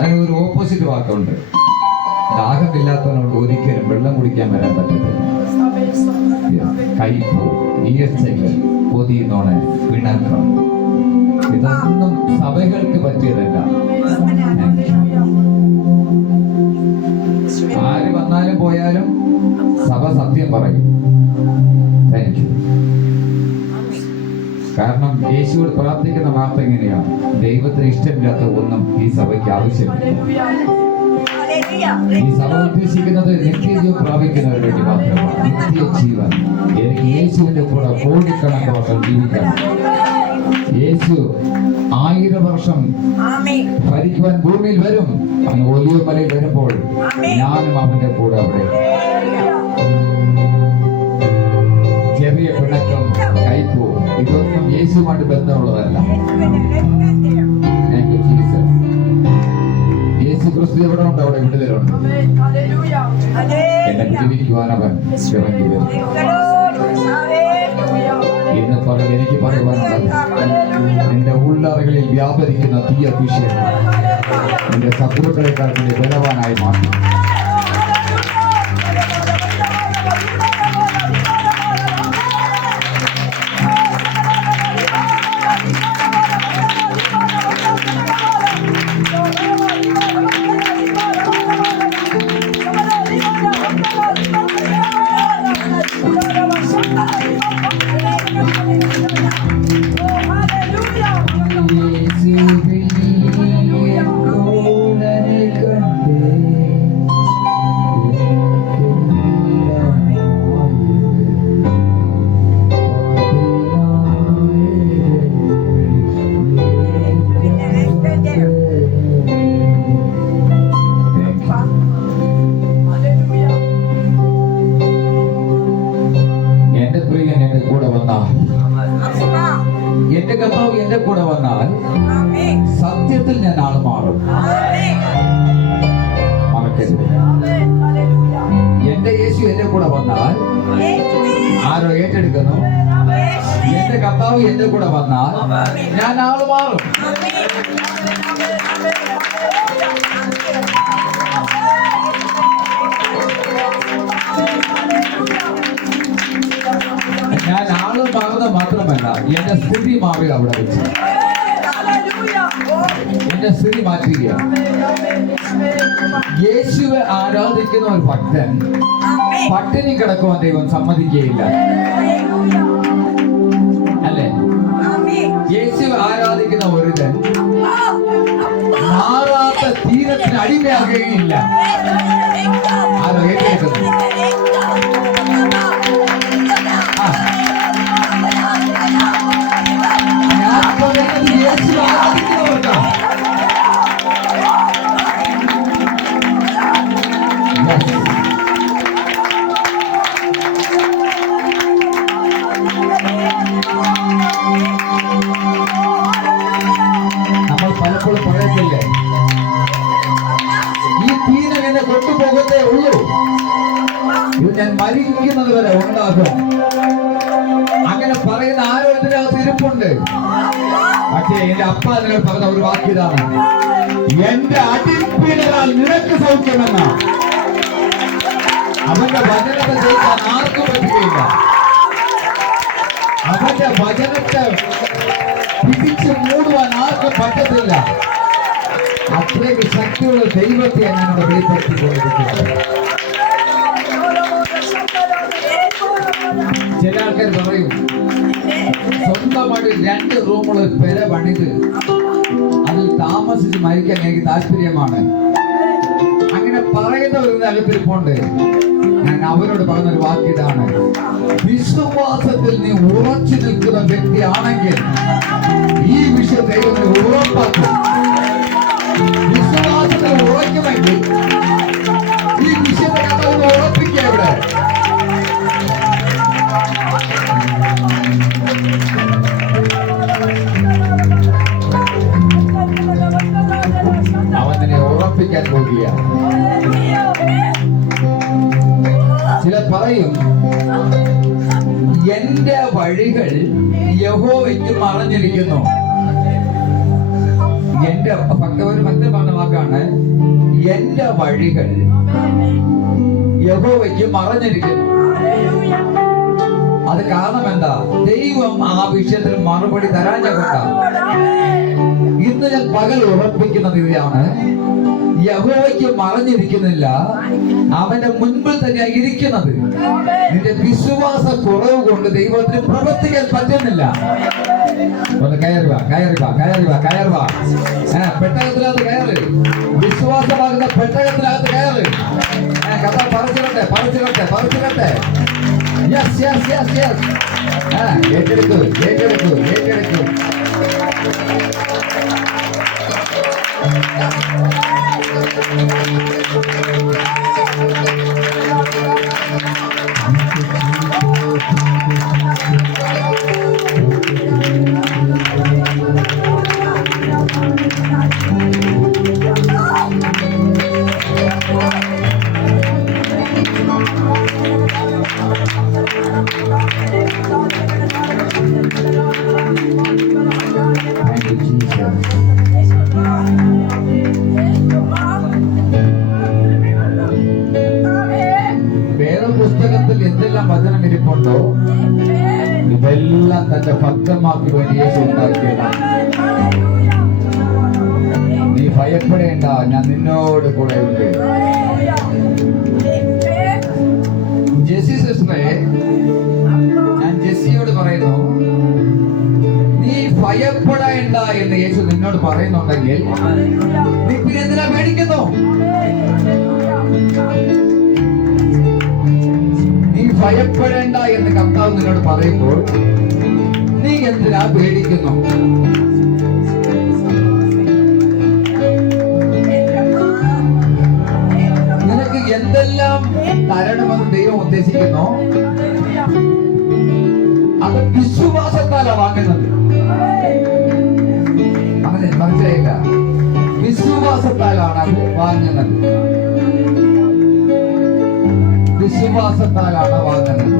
അതിന് ഒരു ഓപ്പോസിറ്റ് വാക്കുണ്ട്, ദാഹമില്ലാത്തവനോട് ഒരിക്കലും വെള്ളം കുടിക്കാൻ വരാൻ പറ്റത്തില്ല. കയ്പോ, ഈർച്ചകൾ, കൊതിയുന്നോണെ, പിണക്കം, ഇതൊന്നും സഭകൾക്ക് പറ്റിയതല്ല. ആര് വന്നാലും പോയാലും സഭ സത്യം പറയും. Thank you. കാരണം യേശുവോട് പ്രാർത്ഥിക്കുന്ന വാർത്ത എങ്ങനെയാണ്? ദൈവത്തിന് ഇഷ്ടമില്ലാത്ത ഒന്നും ഈ സഭയ്ക്ക് ആവശ്യമില്ല. ഈ സഭ ഉദ്ദേശിക്കുന്നത് നിത്യജീവൻ പ്രാപിക്കുന്നവർക്ക് വേണ്ടി മാത്രമാണ്. നിത്യജീവൻ. എനിക്ക് യേശുവിന്റെ കൂടെ കോടിക്കണക്കിന് വർഷം ജീവിക്കണം. യേശു 1000 വർഷം ഭരിക്കുവാൻ ഭൂമിയിൽ വരും. അങ്ങ് ഒലിവമലയിൽ വരുമ്പോൾ ഞാനും അവന്റെ കൂടെ അവിടെ. ചെറിയ പിണക്കം, കയ്പോ, ഇതൊന്നും യേശുവുമായിട്ട് ബന്ധമുള്ളതല്ല. യേശു ക്രിസ്തു എവിടെ ഉണ്ട് അവിടെ വിടുതലുണ്ട്. എന്നെ വിടുവിക്കുവാൻ അവൻ ഇറങ്ങി വരും. ഇന്ന് എനിക്ക് പറയുവാനുള്ളത്, നിന്റെ ഉള്ളറകളിൽ വ്യാപരിക്കുന്ന തീയ വിഷയം നിന്റെ ശത്രുക്കളെക്കാൾ നിന്റെ ബലവാനായി മാറി. എന്റെ കർത്താവ് എന്റെ കൂടെ വന്നാൽ സത്യത്തിൽ ഞാൻ ആൾ മാറും. മറക്കരുത്. എന്റെ യേശു എന്റെ കൂടെ വന്നാൽ ആരോ ഏറ്റെടുക്കുന്നു. എന്റെ കർത്താവ് എന്റെ കൂടെ വന്നാൽ ഞാൻ ആൾ മാറും. ഞാൻ ആള് മാറുന്നത് മാത്രമല്ല, എന്റെ സ്ഥിതി മാറി അവിടെ വെച്ച്. അവന്റെ സ്ഥിതി മാറ്റുക. യേശുവെ ആരാധിക്കുന്ന ഒരു ഭക്തൻ പട്ടിണി കിടക്കുവാൻ ദൈവം സമ്മതിക്കുകയില്ല, അല്ലേ? യേശുവെ ആരാധിക്കുന്ന ഒരുതൻ മാറാത്ത തീരത്തിന് അടിമയാകുകയില്ല. ആരോ ഏറ്റെടുക്കുന്നു. ഞാൻ പറയുന്നത് യേശു ആരാധിക്കുന്നവർക്കാ. നമ്മൾ പലപ്പോഴും പറയത്തില്ലേ, ഈ തീരം എന്നെ കൊണ്ടുപോകത്തേ ഉള്ളൂ, ഇത് ഞാൻ മരിക്കുന്നത് വരെ ഉണ്ടാകും. അങ്ങനെ പറയുന്ന ആരോ ഇതിനകത്ത് ഇരിപ്പുണ്ട്. പക്ഷേ എന്റെ അപ്പ അതിനോട് പറഞ്ഞ ഒരു വാക്കിതാണ്, എന്റെ അടിപ്പീടകളാൽ നിനക്ക് സൗഖ്യമെന്ന. അവന്റെ വചനത്തെ ജയിക്കാൻ ആർക്കും പറ്റുകയില്ല. അവന്റെ വചനത്തെ പിടിച്ചു മൂടുവാൻ ആർക്കും പറ്റത്തില്ല. അത്രയ്ക്ക് ശക്തിയുള്ള ദൈവത്തെ ഞാനിവിടെ വെളിപ്പെടുത്തിക്കൊണ്ടിരിക്കുന്നത്. ചില ആൾക്കാർ പറയും, സ്വന്തമായിട്ട് 2 റൂമുള്ള പെര പണിത് അതിൽ താമസിച്ച് മരിക്കാൻ എനിക്ക് താല്പര്യമാണ്. അങ്ങനെ പറയുന്നവരുടെ അകത്തിരിപ്പുണ്ട്. ഞാൻ അവരോട് പറഞ്ഞൊരു വാക്കിതാണ്, വിശ്വാസത്തിൽ നീ ഉറച്ചു നിൽക്കുന്ന വ്യക്തിയാണെങ്കിൽ ഈ വിഷയം ദൈവം ഉറപ്പാക്കും. വിശ്വാസത്തിൽ ഉറയ്ക്കുമെങ്കിൽ ഈ വിഷയത്തെ ഒന്ന് ഉറപ്പിക്കുക. ഇവിടെ അവനെ ഉറപ്പിക്കാൻ പോകുക. ചില പറയും, എന്റെ വഴികൾ യഹോവയ്ക്ക് മറഞ്ഞിരിക്കുന്നു. എന്റെ ഒരു ഭക്തൻ പറഞ്ഞ വാക്കാണ്, എന്റെ വഴികൾ യഹോവയ്ക്ക് മറഞ്ഞിരിക്കുന്നു. അത് കാരണം എന്താ? ദൈവം ആ വിഷയത്തിൽ മറുപടി തരാഞ്ഞ കൊണ്ടാണ്. ഇന്ന് ഞാൻ പകൽ ഉറപ്പിക്കുന്നത് ഇതാണ്, യഹോവയ്ക്ക് മറഞ്ഞിരിക്കുന്നില്ല, അവന്റെ മുൻപിൽ തന്നെയാണ് ഇരിക്കുന്നത്. നിന്റെ വിശ്വാസ കുറവ് കൊണ്ട് ദൈവത്തിന് പ്രവർത്തിക്കാൻ പറ്റുന്നില്ല. ഒന്ന് കയറുക, കയറുക, കയറുക, കയറുക. പെട്ടകത്തിനകത്ത് കയറ്, വിശ്വാസമാകുന്ന പെട്ടകത്തിനകത്ത് കയറ്. കഥ പറിച്ചിടട്ടെ, പറിച്ചിടട്ടെ, പറിച്ചിടട്ടെ. Yes, yes, yes, yes. ഏറ്റെടുക്കൂ, ഏറ്റെടുക്കൂ, ഏറ്റെടുക്കൂ. വേദപുസ്തകത്തിൽ എന്തെല്ലാം വചനം ഇരിപ്പുണ്ടോ ഇതെല്ലാം തന്റെ ഭക്തന്മാർക്ക് വേണ്ടി യേശു ഉണ്ടാക്കിയതാണ്. നീ ഭയപ്പെടേണ്ട, ഞാൻ നിന്നോട് കൂടെ ഉണ്ട്. ജെസ്സി സിസ്റ്ററെ, ഞാൻ ജെസ്സിയോട് പറയുന്നു, നീ ഭയപ്പെടേണ്ട എന്ന് യേശു നിന്നോട് പറയുന്നുണ്ടെങ്കിൽ നീ പിന്നെ എന്തിനാ പേടിക്കുന്നു? നീ ഭയപ്പെടേണ്ട എന്ന് കർത്താവ് നിന്നോട് പറയുമ്പോൾ നീ എന്തിനാ പേടിക്കുന്നു? നിനക്ക് എന്തെല്ലാം തരണമെന്ന് ദൈവം ഉദ്ദേശിക്കുന്നു, അത് വിശ്വാസത്താലാണ് വാങ്ങുന്നത്. അങ്ങനെ മനസ്സിലായില്ല? വിശ്വാസത്താലാണ് അത് വാങ്ങുന്നത്. വിശ്വാസത്താലാണ് വാങ്ങുന്നത്.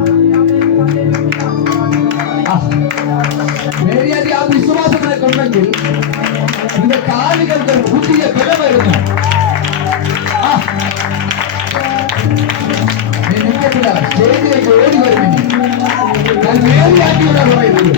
നേരിയ ആ വിശ്വാസത്തിനൊക്കെ ഉണ്ടെങ്കിൽ നിന്റെ കാലുകൾക്ക് പുതിയ വില വരുന്നു. നീ നിൽക്കത്തില്ല, സ്റ്റേജിലേക്ക് ഓടി വരുന്നു. ഞാൻ നേരിയാക്കിയുള്ള പറയുന്നത്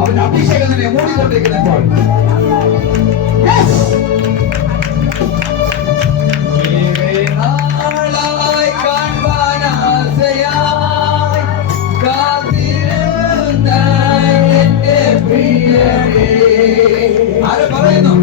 അവൻ അഭിഷേകം തന്നെ മൂടിക്കൊണ്ടിരിക്കുന്നപ്പോൾ ആര് പറയുന്നു?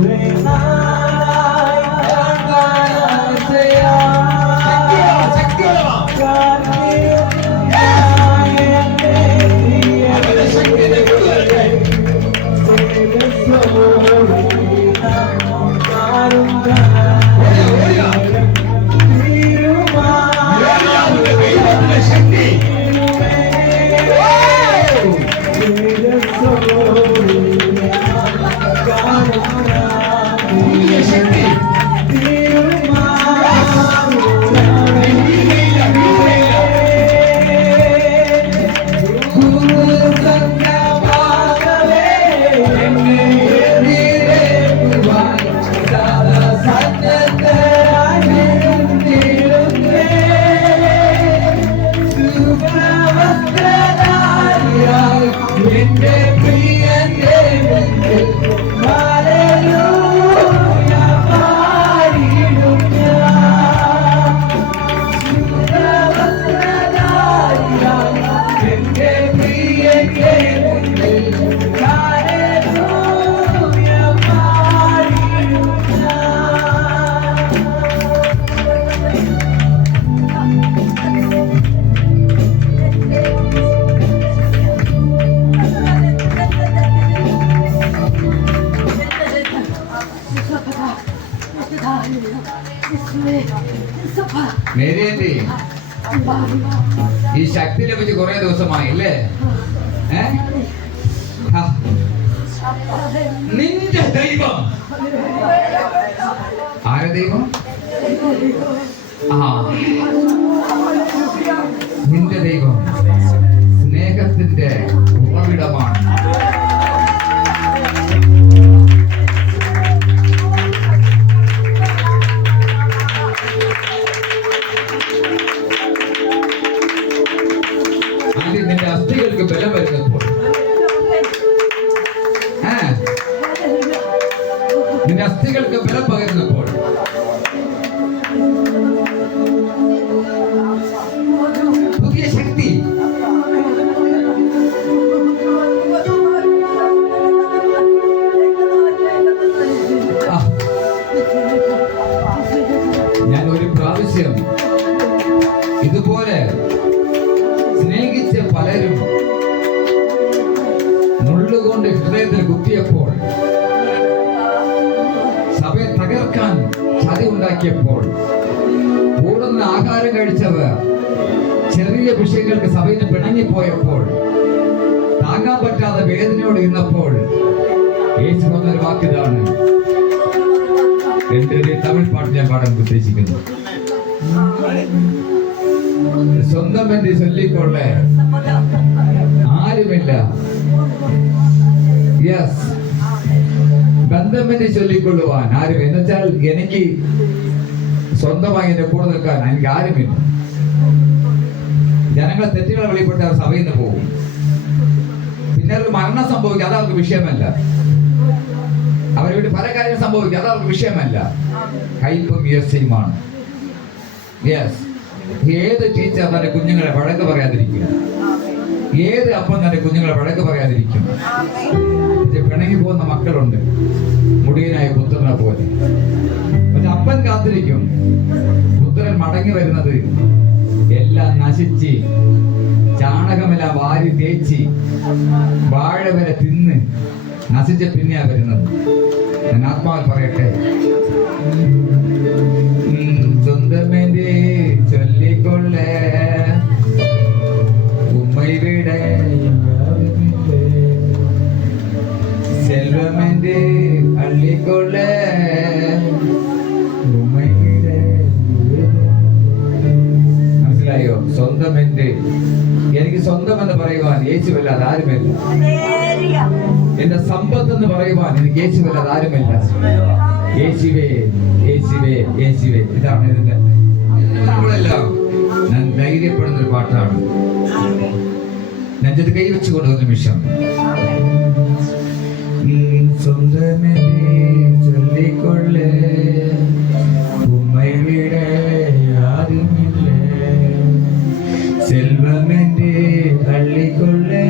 മേരിയന്റി ഈ ശക്തി ലഭിച്ച് കുറെ ദിവസമായി അല്ലേ? നിന്റെ ദൈവം ആരെ ദൈവം? നിന്റെ ദൈവം സ്നേഹത്തിന്റെ ഉറവിടമാണ്. നിന്റെ അസ്ഥികൾക്ക് ബലം വരുന്നപ്പോൾ, നിന്റെ അസ്ഥികൾക്ക് ബലം പകരുന്നപ്പോൾ പുതിയ ശക്തി ഞാൻ ഒരു പ്രാവശ്യം ഇതുപോലെ സ്നേഹിച്ച പലരും മുള്ളുകൊണ്ട് ഹൃദയത്തിൽ കുത്തിയപ്പോൾ, സഭയെ തകർക്കാൻ ചതി ഉണ്ടാക്കിയപ്പോൾ, കൂടുന്ന ആഹാരം കഴിച്ചവർ ചെറിയ വിഷയങ്ങൾക്ക് സഭയിൽ നിന്ന് പിണങ്ങിപ്പോയപ്പോൾ വേദനയോടെ ഇരുന്നപ്പോൾ യേശു പറഞ്ഞൊരു വാക്കിതാണ്. എന്റെ ഒരു തമിഴ് പാട്ട് ഞാൻ പാടാൻ ഉദ്ദേശിക്കുന്നു. സ്വന്തം വേണ്ടി ചൊല്ലിക്കൊള്ളേ ആരുമില്ല. യെസ്, ബന്ധം വേണ്ടി ചൊല്ലിക്കൊള്ളുവാൻ ആരും, എന്നുവെച്ചാൽ എനിക്ക് സ്വന്തമായി എന്റെ കൂടെ നിൽക്കാൻ എനിക്ക് ആരുമില്ല. ജനങ്ങളെ തെറ്റുകളെ വെളിപ്പെട്ട് അവർ സഭയിൽ നിന്ന് പോകും. പിന്നെ അവർക്ക് മരണം സംഭവിക്കും, അതവർക്ക് വിഷയമല്ല. അവരെ വീട്ടിൽ പല കാര്യങ്ങൾ സംഭവിക്കും, അതവർക്ക് വിഷയമല്ല. കയ്പും വിയർച്ചയുമാണ്. യെസ്, ഏത് ടീച്ചർ തന്റെ കുഞ്ഞുങ്ങളെ വഴക്ക് പറയാതിരിക്കും? ഏത് അപ്പം തന്റെ കുഞ്ഞുങ്ങളെ വഴക്ക് പറയാതിരിക്കും? പിണങ്ങി പോകുന്ന മക്കളുണ്ട്, മുടിയനായ പുത്രനെ പോലെ. പക്ഷെ അപ്പൻ കാത്തിരിക്കും പുത്രൻ മടങ്ങി വരുന്നത് എല്ലാം നശിച്ച് ചാണകമെല്ലാം വാരി തേച്ച് വാഴ വരെ തിന്ന് നശിച്ച പിന്നെയാ വരുന്നത്. ഞാൻ ആത്മാവിൽ പറയട്ടെ, സ്വന്തമെന്റെ ചൊല്ലിക്കൊള്ളേ ഉമ്മയുടെ സെൽവമെന്റെ അള്ളിക്കൊള്ളേ ഉമ്മയുടെ. മനസ്സിലായോ? സ്വന്തം എന്റെ, എനിക്ക് സ്വന്തം എന്ന് പറയുവാൻ യേശുവല്ലാതെ ആരുമില്ല. എന്റെ സമ്പത്ത് എന്ന് പറയുവാൻ എനിക്ക് യേശുവല്ലാതെ ആരുമില്ല. യേശുവേ യേശുവേ യേശുവേ, ഇതാണ് ഇതിന്റെ. നമ്മളെല്ലാം ഞാൻ ധൈര്യപ്പെടുന്ന ഒരു പാട്ടാണ്. നെഞ്ചത്ത് കൈവച്ചുകൊണ്ട് ഒരു നിമിഷം സ്വന്തമേ ചൊല്ലിക്കൊള്ളേ ഉമ്മയുടെ ആരുമില്ലേ സെൽവമെന്റെ അള്ളിക്കൊള്ളേ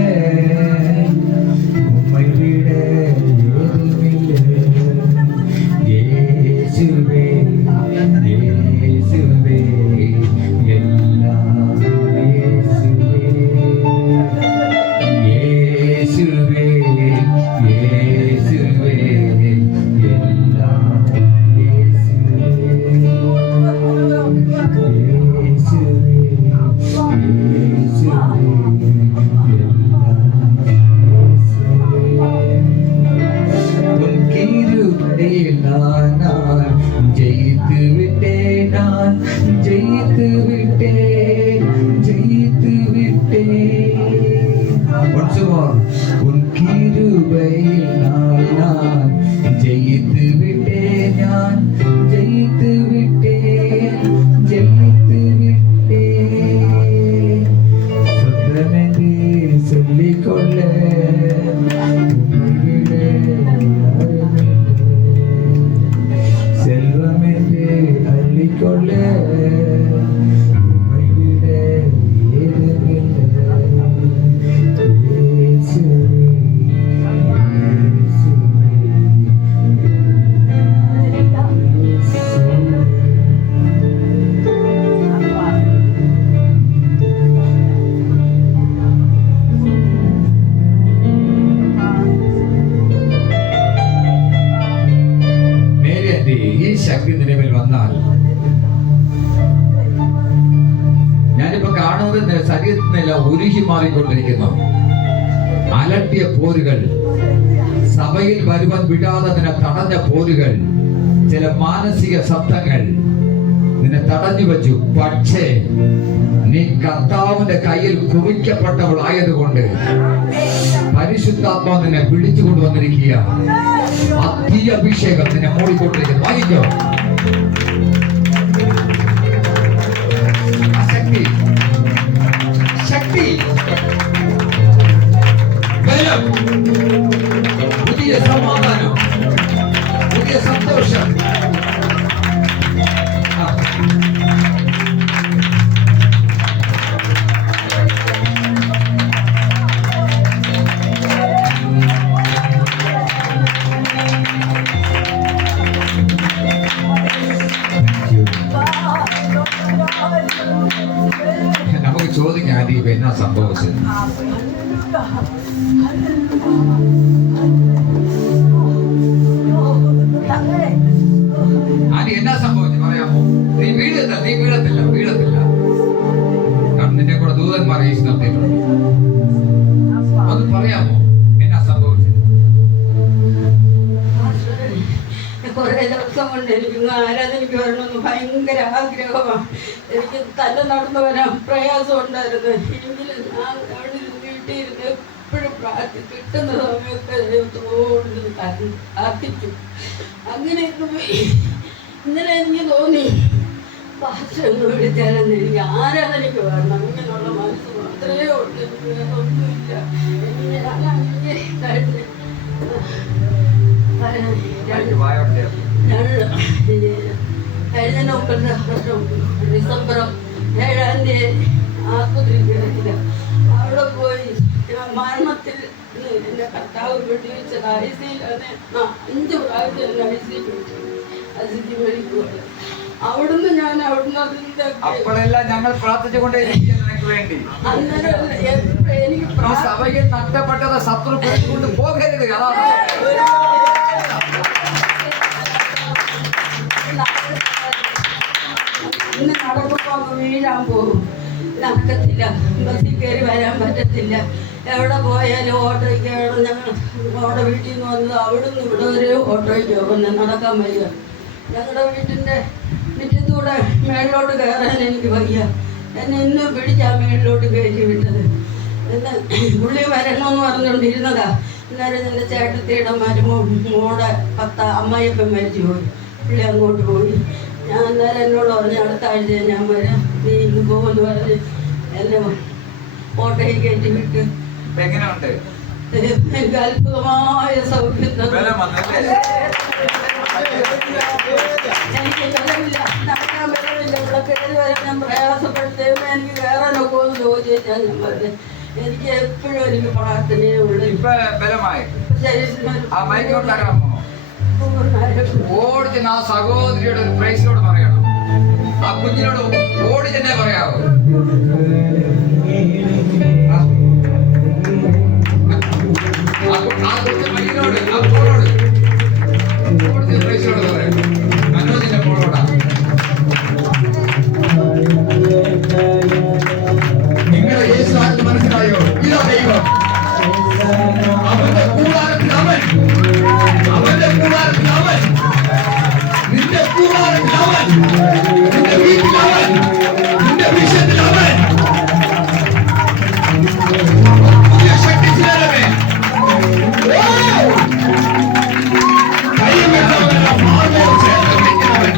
ഉമ്മയുടെ ഏതുമില്ലേ. യേശുവേ യേശുവേ എല്ലാം യേശുവേ യേശുവേ യേശുവേ എല്ലാം യേശുവേ യേശുവേ ശക്തി നിലവിൽ വന്നാൽ ഞാനിപ്പോ കാണുന്നത് ശരീരത്തിൽ നിന്നെല്ലാം ഉരുകി മാറിക്കൊണ്ടിരിക്കുന്നു. അലട്ടിയ പോരുകൾ, സഭയിൽ വരുവാൻ വിടാതെ നിന്നെ തടഞ്ഞ പോരുകൾ, ചില മാനസിക ശബ്ദങ്ങൾ നിന്നെ തടഞ്ഞു വെച്ചു. പക്ഷേ നീ കർത്താവിന്റെ കയ്യിൽ കുറിക്കപ്പെട്ടവളായതുകൊണ്ട് പരിശുദ്ധാത്മാവ് നിന്നെ വിളിച്ചുകൊണ്ട് വന്നിരിക്കുക. അഭിഷേകം നിന്നെ മൂടിക്കൊണ്ടിരിക്കുന്നു. വായിക്കോ, ശക്തി ശക്തി ബലം, പുതിയ സമാധാനം, പുതിയ സന്തോഷം. നമുക്ക് ചോദിക്കാൻ ഇപ്പൊ എന്നാ സംഭവിച്ചത്? ആന്റി എന്നാ സംഭവിച്ചു പറയാമോ? നീ വീഴത്തില്ല. കാരണം നിന്റെ കൂടെ ദൂതന്മാർ യേശു നടത്തിയിട്ടുണ്ട്. അത് പറയാമോ എന്നാ കൊണ്ട് എനിക്കിന്ന് ആരാധനയ്ക്ക് വരണമെന്ന് ഭയങ്കര ആഗ്രഹമാണ്. എനിക്ക് തന്നെ നടന്നു വരാൻ പ്രയാസം ഉണ്ടായിരുന്നു. എങ്കിലും ഞാൻ അവിടെ വീട്ടിൽ ഇരുന്ന് എപ്പോഴും കിട്ടുന്ന സമയത്ത് ദൈവത്തോട് പ്രാർത്ഥിക്കും. അങ്ങനെ ഇന്ന് പോയി ഇന്നലെ എനിക്ക് തോന്നി ഭാഷ ഒന്ന് വിളിച്ചാലെന്ന് എനിക്ക് ആരാധനയ്ക്ക് വരണം ഇങ്ങനെയുള്ള മനസ്സ് മാത്രമേ ഉള്ളൂ. എനിക്ക് വേറെ ഒന്നുമില്ല. കഴിഞ്ഞ നോക്കുന്ന വർഷം ഡിസംബർ 7-ാം തീയതി ആസ്പത്രിയിൽ അവിടെ പോയി മരണത്തിൽ എൻ്റെ കർത്താവ് വെടിവെച്ചത് ഐസിയിലാണ്. 5 പ്രാവശ്യം എന്നെ ഐസിയിൽ വെച്ചു. ഐസിക്ക് മരിക്കുവാണ്. അവിടുന്ന് ഞാൻ അവിടുന്ന് അപ്പോഴെല്ലാം ഞങ്ങൾ പ്രാർത്ഥിച്ചുകൊണ്ടേയിരിക്കും വേണ്ടി. എനിക്ക് സഭയിൽ നഷ്ടപ്പെട്ടത് ശത്രു കൊണ്ട് പോകരുത്. ഇന്ന് നടക്കുമ്പോൾ വീഴാൻ പോകും. നടക്കത്തില്ല. ബസ്സിൽ കയറി വരാൻ പറ്റത്തില്ല. എവിടെ പോയാലും ഓട്ടോയ്ക്ക് ഞങ്ങൾ അവിടെ വീട്ടിൽ നിന്ന് വന്നത് അവിടുന്ന് ഇവിടെ വരെ ഓട്ടോയ്ക്ക് പോകുന്നത്. നടക്കാൻ വയ്യ. ഞങ്ങളുടെ വീട്ടിൻ്റെ മുറ്റത്തൂടെ മേളിലോട്ട് കയറാൻ എനിക്ക് വയ്യ. എന്നെ ഇന്ന് പിടിച്ചാ മേളിലോട്ട് കയറ്റി വിട്ടത്. എന്ന് പുള്ളി വരണമെന്ന് പറഞ്ഞുകൊണ്ടിരുന്നതാ. അന്നേരം എൻ്റെ ചേട്ടത്തിയുടെ മോടെ അമ്മായിയപ്പൻ മരിച്ചു പോയി. പുള്ളി അങ്ങോട്ട് പോയി. ഞാൻ അന്നേരം എന്നോട് പറഞ്ഞു അടുത്ത ആഴ്ച ഞാൻ വരാം, നീ ഇന്ന് പോകുമെന്ന് പറഞ്ഞ് എന്നെ ഓട്ടോയിൽ കയറ്റി വിട്ട്. എങ്ങനെയുണ്ട്? എനിക്ക് അത്ഭുതമായ സൗഖ്യം. എനിക്ക് ബലമില്ല, നടക്കാൻ ബലമില്ല. ഇവിടെ കയറി വരാൻ ഞാൻ പ്രയാസപ്പെടുത്തേമേ എനിക്ക് വേറെ നോക്കുമെന്ന് ചോദിച്ചാൽ ഞാൻ പറഞ്ഞു എനിക്ക് എപ്പോഴും എനിക്ക് പ്രാർത്ഥനയേ ഉള്ളൂ. ഓടിച്ചെന്ന് ആ സഹോദരിയുടെ ഒരു പ്രൈസിനോട് പറയണം. ആ കുഞ്ഞിനോട് ഓടിച്ചെന്നെ പറയാവോ? ആ കൊച്ചു മയ്യനോട് ആ പോളോട് ഓടിച്ച പ്രൈസിനോട് പറയാം. മനോജിന്റെ പോളോടാ. നിങ്ങളുടെ യേശു ആർക്ക് മനസ്സിലായോ? ഇതാ ദൈവം. അവന്റെ കൂടാരത്തിൽ അവൻ, അവന്റെ കൂടാരത്തിൽ അവൻ, നിന്റെ കൂടാരത്തിൽ അവൻ, നിന്റെ വീട്ടിൽ അവൻ, നിന്റെ വിഷയത്തിൽ അവൻ. പുതിയ ശക്തി ചിലരവേ കൈവെട്ടവനെല്ലാം മാർഗവും ചേർത്ത് വിളിക്കുന്നവൻ.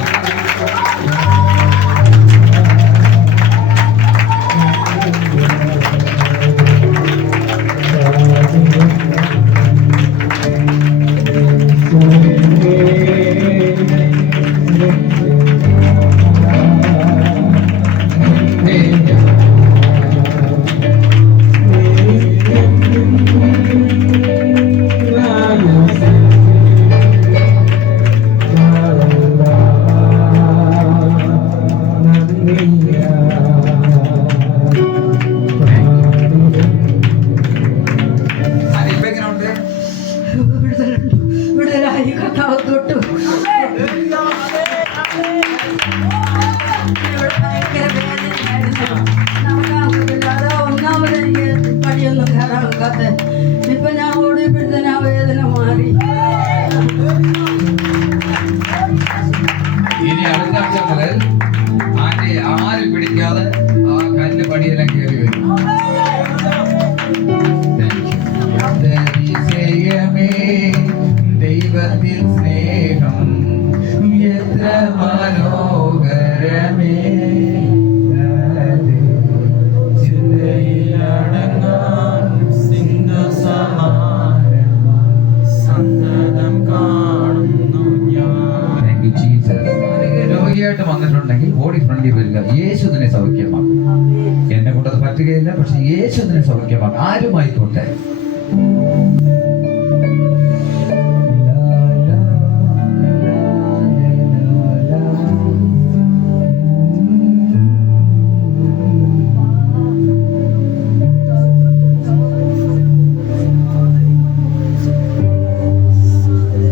വിടുതലായി കർത്താവ് തൊട്ടു. ഭയങ്കര വേദനയായിരുന്നു. നടക്കാൻ പറ്റില്ല. അതാ ഒന്നാമത് എനിക്ക് പടിയൊന്നും കയറാൻ ഒക്കാത്ത. ഇപ്പൊ ഞാൻ ഓടിയപ്പോഴത്തേന് ആ വേദന മാറി. ഇനി അടുത്ത ആഴ്ച മുതൽ ആന്റെ ആരും പിടിക്കാതെ ആ കല്ല് പടിയെല്ലാം കയറി വരും. ദൈവത്തിൽ സ്നേഹം എത്ര മനോഹരമേ, ചിന്തയിലടങ്ങാൻ സിംഹസമാനം കാണുന്നു ഞാൻ. രോഗിയായിട്ട് വന്നിട്ടുണ്ടെങ്കിൽ ഓടി ഫ്രണ്ടിൽ വരിക. യേശു നിന്നെ സൗഖ്യമാക്കും. എന്നെ കൊണ്ടത് പറ്റുകയില്ല, പക്ഷെ യേശു നിന്നെ സൗഖ്യമാക്കും. ആരുമായിക്കോട്ടെ.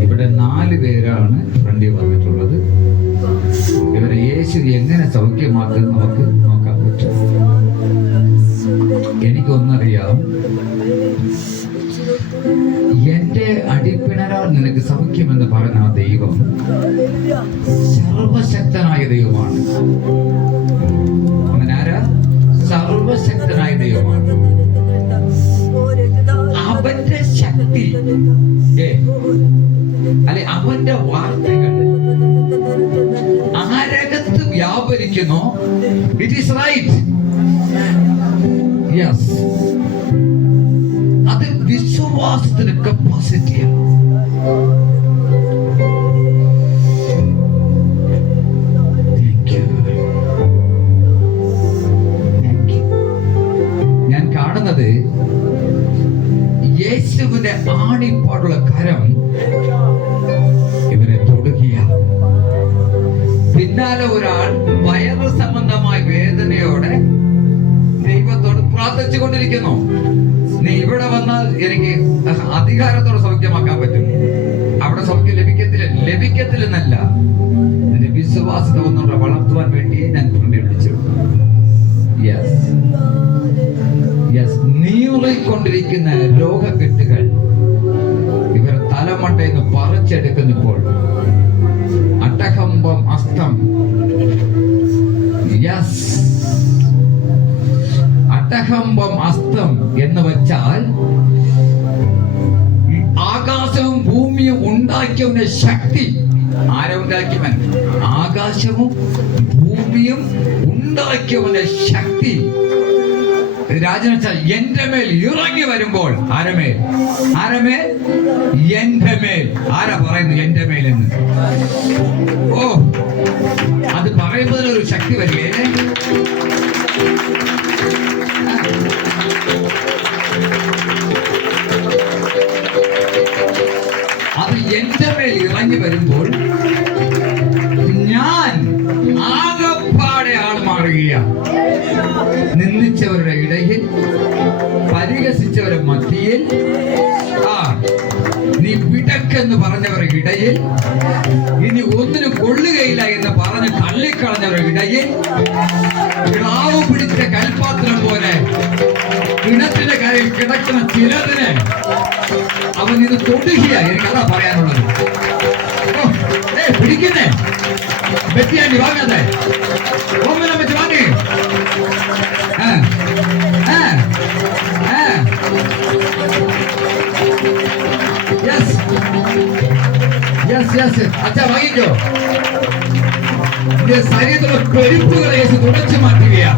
ഇവിടെ 4 പേരാണ് ഫ്രണ്ടിൽ വന്നിട്ടുള്ളത്. ഇവരെ യേശു എങ്ങനെ സൗഖ്യമാക്കും നമുക്ക് നോക്കാൻ പറ്റും. എനിക്കൊന്നറിയാം, നിനക്ക് സൗഖ്യമെന്ന് പറയുന്ന ആ ദൈവം സർവശക്തനായ ദൈവമാണ്. അവനാരാ? സർവശക്തനായ ദൈവമാണ്. അവന്റെ ശക്തി അല്ലെ, അവന്റെ വാർത്തകൾ ആരകത്ത് വ്യാപരിക്കുന്നു. It is right. യെസ്, അത് വിശ്വാസത്തിന് കപ്പാസിറ്റിയാണ്. ഞാൻ കാണുന്നത് യേശുവിന്റെ ആണിപ്പാടുള്ള കരം ഇവരെ തൊടുകയ. പിന്നാലെ ഒരാൾ വയറ് സംബന്ധമായ വേദനയോടെ ദൈവത്തോട് പ്രാർത്ഥിച്ചു കൊണ്ടിരിക്കുന്നു. നീ ഇവിടെ വന്നാൽ എനിക്ക് അധികാരത്തോടെ സൗഖ്യമാക്കാൻ പറ്റും. അവിടെ സൗഖ്യം ലഭിക്കത്തില്ലെന്നല്ല, നിന്റെ വിശ്വാസത്തെ ഒന്നുകൂടെ വളർത്തുവാൻ വേണ്ടി ഞാൻ വിളിച്ചു. നീറിക്കൊണ്ടിരിക്കുന്ന രോഗക്കെട്ടുകൾ ഇവർ തലമണ്ടയിൽ നിന്ന് പറിച്ചെടുക്കുന്നപ്പോൾ അട്ടകമ്പം അസ്തം. അട്ടകമ്പം അസ്തം എന്ന് വെച്ചാൽ ആകാശവും ഭൂമിയും ഉണ്ടാക്കിയവന്റെ ശക്തി. ആരെ ഉണ്ടാക്കിയവൻ? ആകാശവും ഭൂമിയും ഉണ്ടാക്കിയവന്റെ ശക്തി രാജനച്ചാൽ എന്റെ മേൽ ഇറങ്ങി വരുമ്പോൾ ആരമേൽ? എന്റെ മേൽ. ആരാ പറയുന്നു എന്റെ മേൽ എന്ന്? ഓ, അത് പറയുമ്പോൾ ഒരു ശക്തി വരില്ലേ? അത് എന്റെ മേൽ ഇറങ്ങി വരുമ്പോൾ ഞാൻ ആകപ്പാടെ ആൾ മാറുകയാണ്. നിന്ദിച്ചവരുടെ ഇടയിൽ, പരിഹസിച്ചവരുടെ മധ്യയിൽ, നീ വിടക്കെന്ന് പറഞ്ഞവരുടെ ഇടയിൽ, ഇനി ഒന്നിനും കൊള്ളുകയില്ല എന്ന് പറഞ്ഞ് തള്ളിക്കളഞ്ഞവരുടെ ഇടയിൽ, കിടാവ് പിടിച്ച കൽപാത്രം പോലെ കിണറ്റിന്റെ കരയിൽ കിടക്കുന്ന ചിലതിന് അവൻ ഇത് തൊടുകയാ. എനിക്കതാ പറയാനുള്ളത്. പിടിക്കുന്നേ വെറ്റിയാണ്ടി വാങ്ങാതെ ഒന്നിനെ വെച്ച് വാങ്ങി. അച്ഛാ വാങ്ങിക്കോ. നിന്റെ ശരീരത്തിലുള്ള പെരുപ്പുകളെ യേശു തുടച്ചു മാറ്റുകയാ.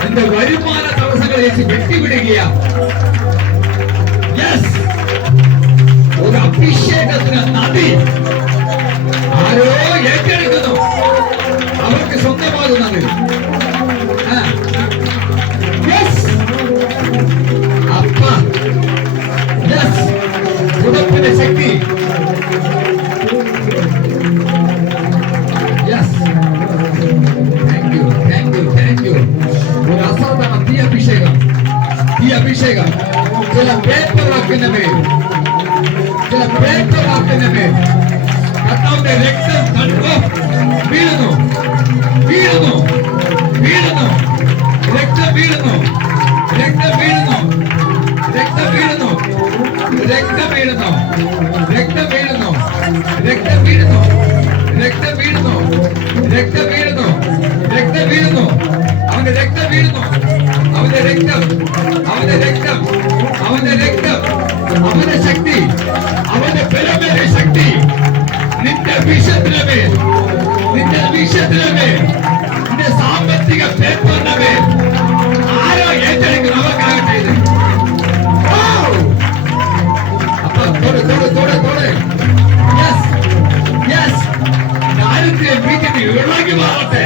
നിന്റെ വരുമാന തടസ്സങ്ങളെ യേശു വെട്ടിവിടുകയാ. ഒരു അഭിഷേകത്തിന് നദി ആരോ ഏറ്റെടുക്കുന്നു. അവർക്ക് സ്വന്തമാകുന്നത് ഉടപ്പിന്റെ ശക്തി. ഒരു അസാധാരണ തീ അഭിഷേകം. ചില പേപ്പർ വാക്കിന്റെ മേൽ കർത്താവിന്റെ രക്തം വീഴുന്നു. രക്തം വീഴുന്നു. അവന്റെ ശക്തി, അവന്റെ ബലമേറിയ ശക്തി നിന്റെ വിഷത്തിനുമേൽ, നിന്റെ സാമ്പത്തിക പേപ്പറിന്റെ മേൽ ആരോ ഏറ്റെടുക്കുന്നു. അവർക്കാകട്ടെ ഇത്. ദാരിദ്ര്യം വീട്ടിൽ ഇളകി മാറട്ടെ.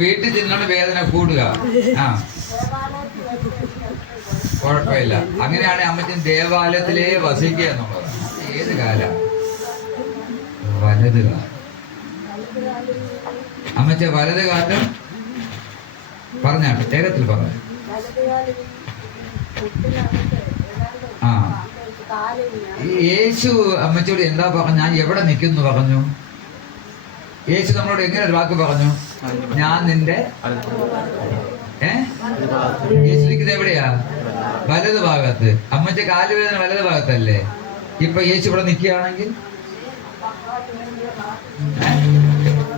വീട്ടിൽ ചെല്ലുന്ന വേദന കൂടുക. ആ, കുഴപ്പമില്ല. അങ്ങനെയാണെങ്കിൽ അമ്മച്ചൻ ദേവാലയത്തിലേ വസിക്കുക എന്നുള്ളതാണ്. ഏത് കാലം? വലത് കാലം. അമ്മച്ച വലത് കാലം പറഞ്ഞാട്ടെ, വേഗത്തിൽ പറഞ്ഞു. ആ, യേശു അമ്മച്ചോട് എന്താ പറഞ്ഞു? ഞാൻ എവിടെ നിൽക്കുന്നു പറഞ്ഞു. യേശു നമ്മളോട് എങ്ങനെ ഒരു വാക്ക് പറഞ്ഞു? ഞാൻ നിന്റെ യേശു നിൽക്കുന്നത് എവിടെയാ? വലത് ഭാഗത്ത്. അമ്മച്ച കാലുവേദന വലത് ഭാഗത്തല്ലേ? ഇപ്പൊ യേശു ഇവിടെ നിൽക്കുകയാണെങ്കിൽ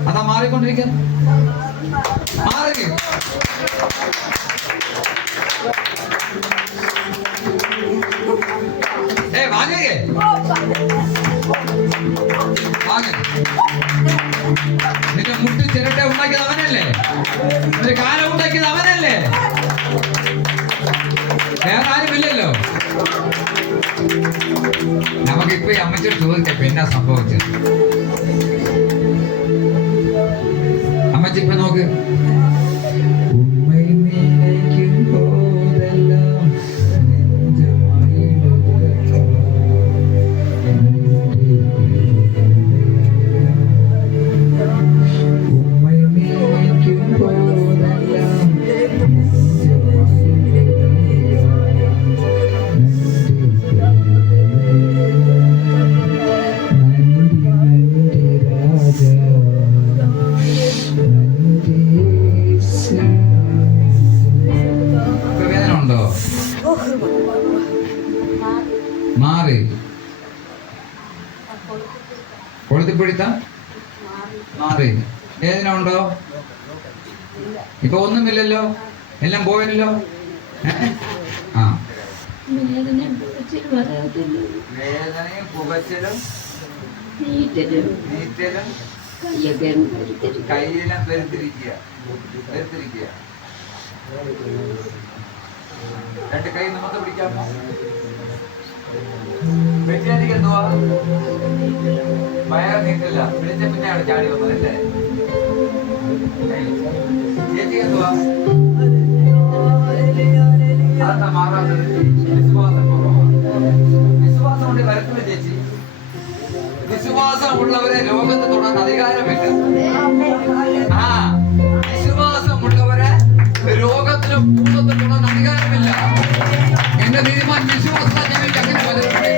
അതാ മാറിക്കൊണ്ടിരിക്കുന്നു. മാറി വാങ്ങേ വാങ്ങ. നിന്റെ മുട്ട് ചിരട്ട ഉണ്ടാക്കിയത് അവനല്ലേ? നിന്റെ കാലം ഉണ്ടാക്കിയത് അവനല്ലേ? വേറെ ആരുമില്ലല്ലോ. നമുക്കിപ്പോ ഈ അമ്മച്ചോട് ചോദിക്കാം എന്നാ സംഭവിച്ചത്. അമ്മച്ചി ഇപ്പൊ നോക്ക്. മാറി കൊളുത്തിപ്പിടുത്താ മാറി. വേദന ഉണ്ടോ? ഇപ്പൊ ഒന്നുമില്ലല്ലോ, എല്ലാം പോയല്ലോ. ആ, വേദനയും പുകച്ചിലും നീറ്റലും കയ്യെല്ലാം വരുത്തിരിക്കുക. രണ്ട് കൈ നമുക്ക് പിടിക്കാമോ? വെട്ടിയാനിക്ക് എന്തുവാ? വയർ നീട്ടില്ല. പിടിച്ച പിന്നെയാണ് ചാടി വന്നത് അല്ലേ? ചേച്ചിക്ക് എന്തുവാ? അതെന്താ മാറാത്തത്? വിശ്വാസം കുറവാണ്. വിശ്വാസം കൊണ്ട് വരത്തില്ല ചേച്ചി. വിശ്വാസമുള്ളവരെ ലോകത്ത് തൊടാൻ അധികാരമില്ല. ആ, വിശ്വാസമുള്ളവരെ രോഗത്തിലും ഭൂതത്തിൽ തൊടാൻ അധികാരമില്ല. എന്റെ തീരുമാനം വിശ്വാസത്താൽ ഞങ്ങൾക്ക് അങ്ങനെ വന്നിട്ടുണ്ട്.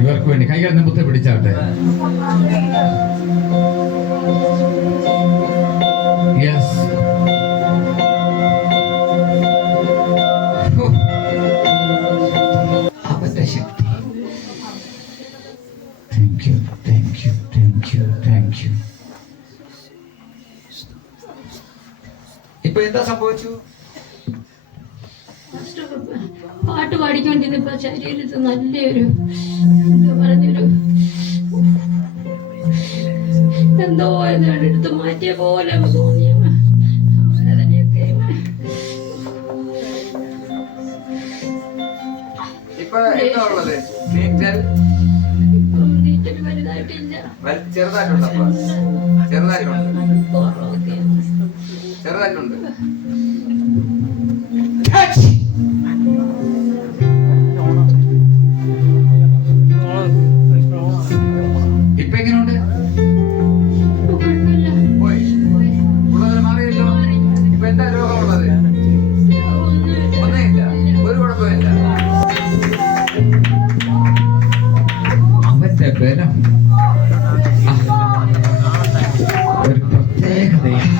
ഇവർക്ക് വേണ്ടി കൈകൾ നിമിത്തെ പിടിച്ചാട്ടെ. യെസ്, അവന്റെ ശക്തി. Thank you, thank you, thank you, thank you. ഇപ്പൊ എന്താ സംഭവിച്ചു? പാട്ട് പാടിക്കൊണ്ടിരുന്നപ്പോ ശരീരത്തിൽ നല്ലൊരു എന്താ പറഞ്ഞൊരു എന്തോ എടുത്ത് മാറ്റിയ പോലെ തോന്നിയ വേദനയൊക്കെ. ഇപ്പൊ എന്താ ഉള്ളത്? നീറ്റൽ വലുതായിട്ടില്ല, ചെറുതായിട്ടുണ്ട്. ഇപ്പൊ എങ്ങനെയുണ്ട്? ഉള്ളത് മാറിയല്ലോ. ഇപ്പൊ എന്താ രോഗമുള്ളത്? ഒന്നുമില്ല, ഒരു കുഴപ്പമില്ല. അവന്റെ ബലം ഒരു പ്രത്യേകതയാണ്.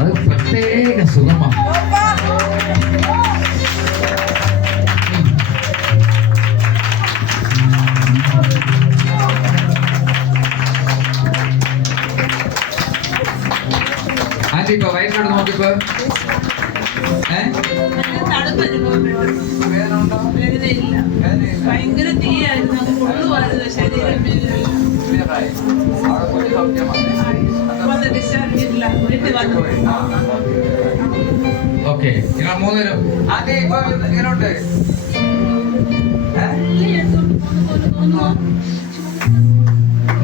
അത് പ്രത്യേക സുഖമാണ്. ആന്റി ഇപ്പൊ വയറ്റിനോട് നോക്കിപ്പോ ഭയങ്കര തീയായിരുന്നു. അത് കൊള്ളുമായിരുന്നു ശരീരം. ഓക്കെ. ഓക്കെ, നിങ്ങൾ മൂന്നുപേരും ആദ്യം ഇപ്പൊ എങ്ങനെയുണ്ട്?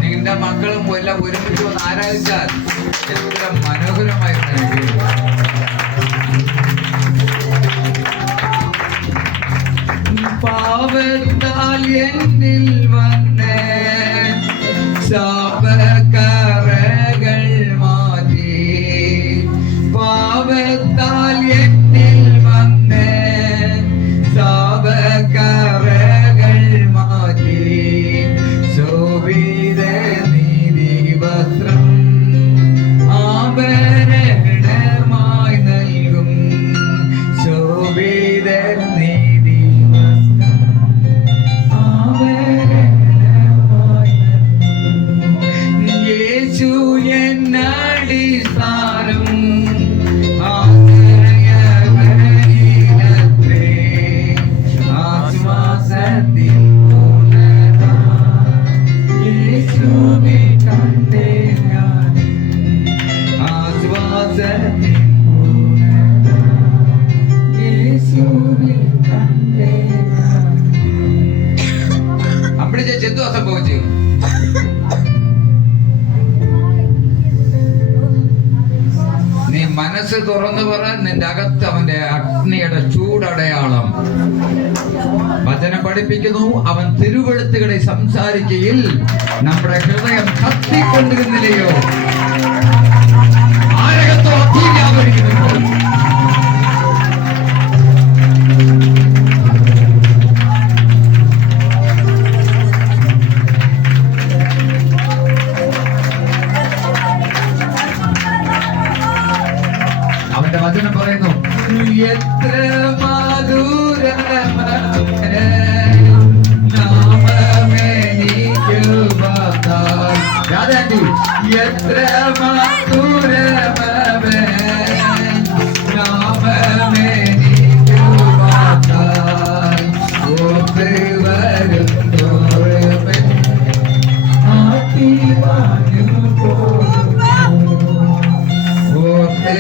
നിന്റെ മക്കളും എല്ലാം ഒരുമിച്ച് വന്ന് ആരാധിച്ചാൽ എത്ര മനോഹരമായിരുന്നു എനിക്ക്. പാവത്താൽ എന്നിൽ വന്ന് ശാപകറകൾ മാറ്റി, പാവത്താൽ എന്നിൽ വന്ന് ശാപകറകൾ മാറ്റി, ശോഭിത നീതി വസ്ത്രം ആഭരണമായി നൽകും, ശോഭിത നീതി വസ്ത്രം ആഭരണമായി നൽകും. യേശു എന്നടിസ്ഥാനം ആശ്രയവനിലത്രേ, ആശ്വാസത്തിൻ പൂർണ്ണത യേശുവിൽ കണ്ടേ ഞാൻ, ആശ്വാസത്തിൻ പൂർണ്ണത യേശുവിൽ കണ്ടേ ഞാൻ. അവിടെ ചെന്തു സംഭവിച്ചു. നീ മനസ്സ് തുറന്നു പറ, നിന്റെ അകത്ത് അവന്റെ അഗ്നിയുടെ ചൂടടയാളം. വചനം പഠിപ്പിക്കുന്നു, അവൻ തിരുവെഴുത്തുകളിൽ സംസാരിക്കയിൽ നമ്മുടെ ഹൃദയം കത്തിക്കൊണ്ടിരുന്നില്ലയോ? ആരകത്തോ തീ വ്യാപരിക്കുന്നുണ്ട്. അവന്റെ വചനം പറയുന്നു, എത്ര മധുരമേ നാമമെനിക്കു വന്നാൽ. രാജാജി, എത്ര മധുരമേ നാമമെനിക്കു വന്നാൽ, ഓർത്ത് വരുന്നോരമേ ആത്തിവാനു പോകുന്നു, ഓർത്ത്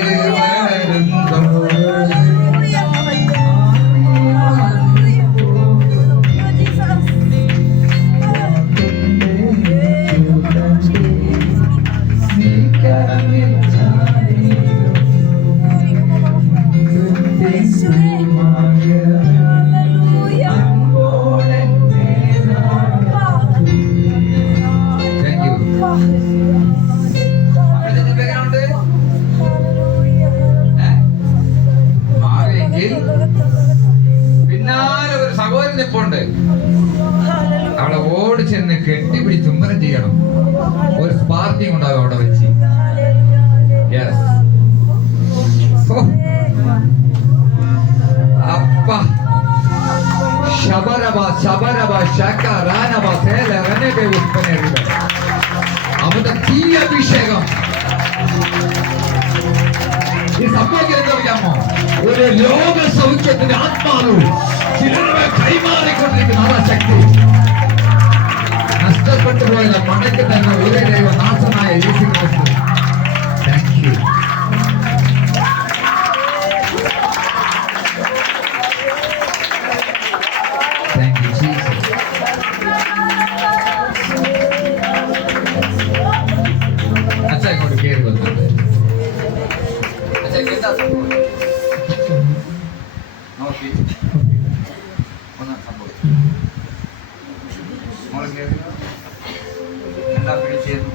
പിന്നാലെ ഒരു സഹോദരൻ നിപ്പുണ്ട്. അവളെ ഓടി ചെന്ന് കെട്ടിപ്പിടിച്ച് ചുംബനം ചെയ്യണം. ഒരു സ്പാർക്കിംഗ് ഉണ്ടാവും അവിടെ വെച്ച്. യെസ്, അപ്പ ശബരബ ശബരബ ശക റാനബ സേല റനബെ ഉസ്പനരിബ. അവന്റെ തീ അഭിഷേകം. ഈ സംഭവിക്കുന്നത് എന്താറിയാമോ? ഒരു ലോക സൗഖ്യത്തിന്റെ ആത്മാവ് ചിലരുടെ കൈമാറിക്കൊണ്ടിരിക്കുന്ന ആ ശക്തി. നഷ്ടപ്പെട്ടു പോയത് മടക്കി തന്നെ ഒരേ ദൈവ നാശമായ യേശു ക്രിസ്തു. Thank you. Thank you Jesus. അച്ഛാ ഇങ്ങോട്ട് കയറി വന്നിട്ട് നോക്കി ഒന്നും സംഭവിച്ചു. എന്താ പിടിച്ചിരുന്നു?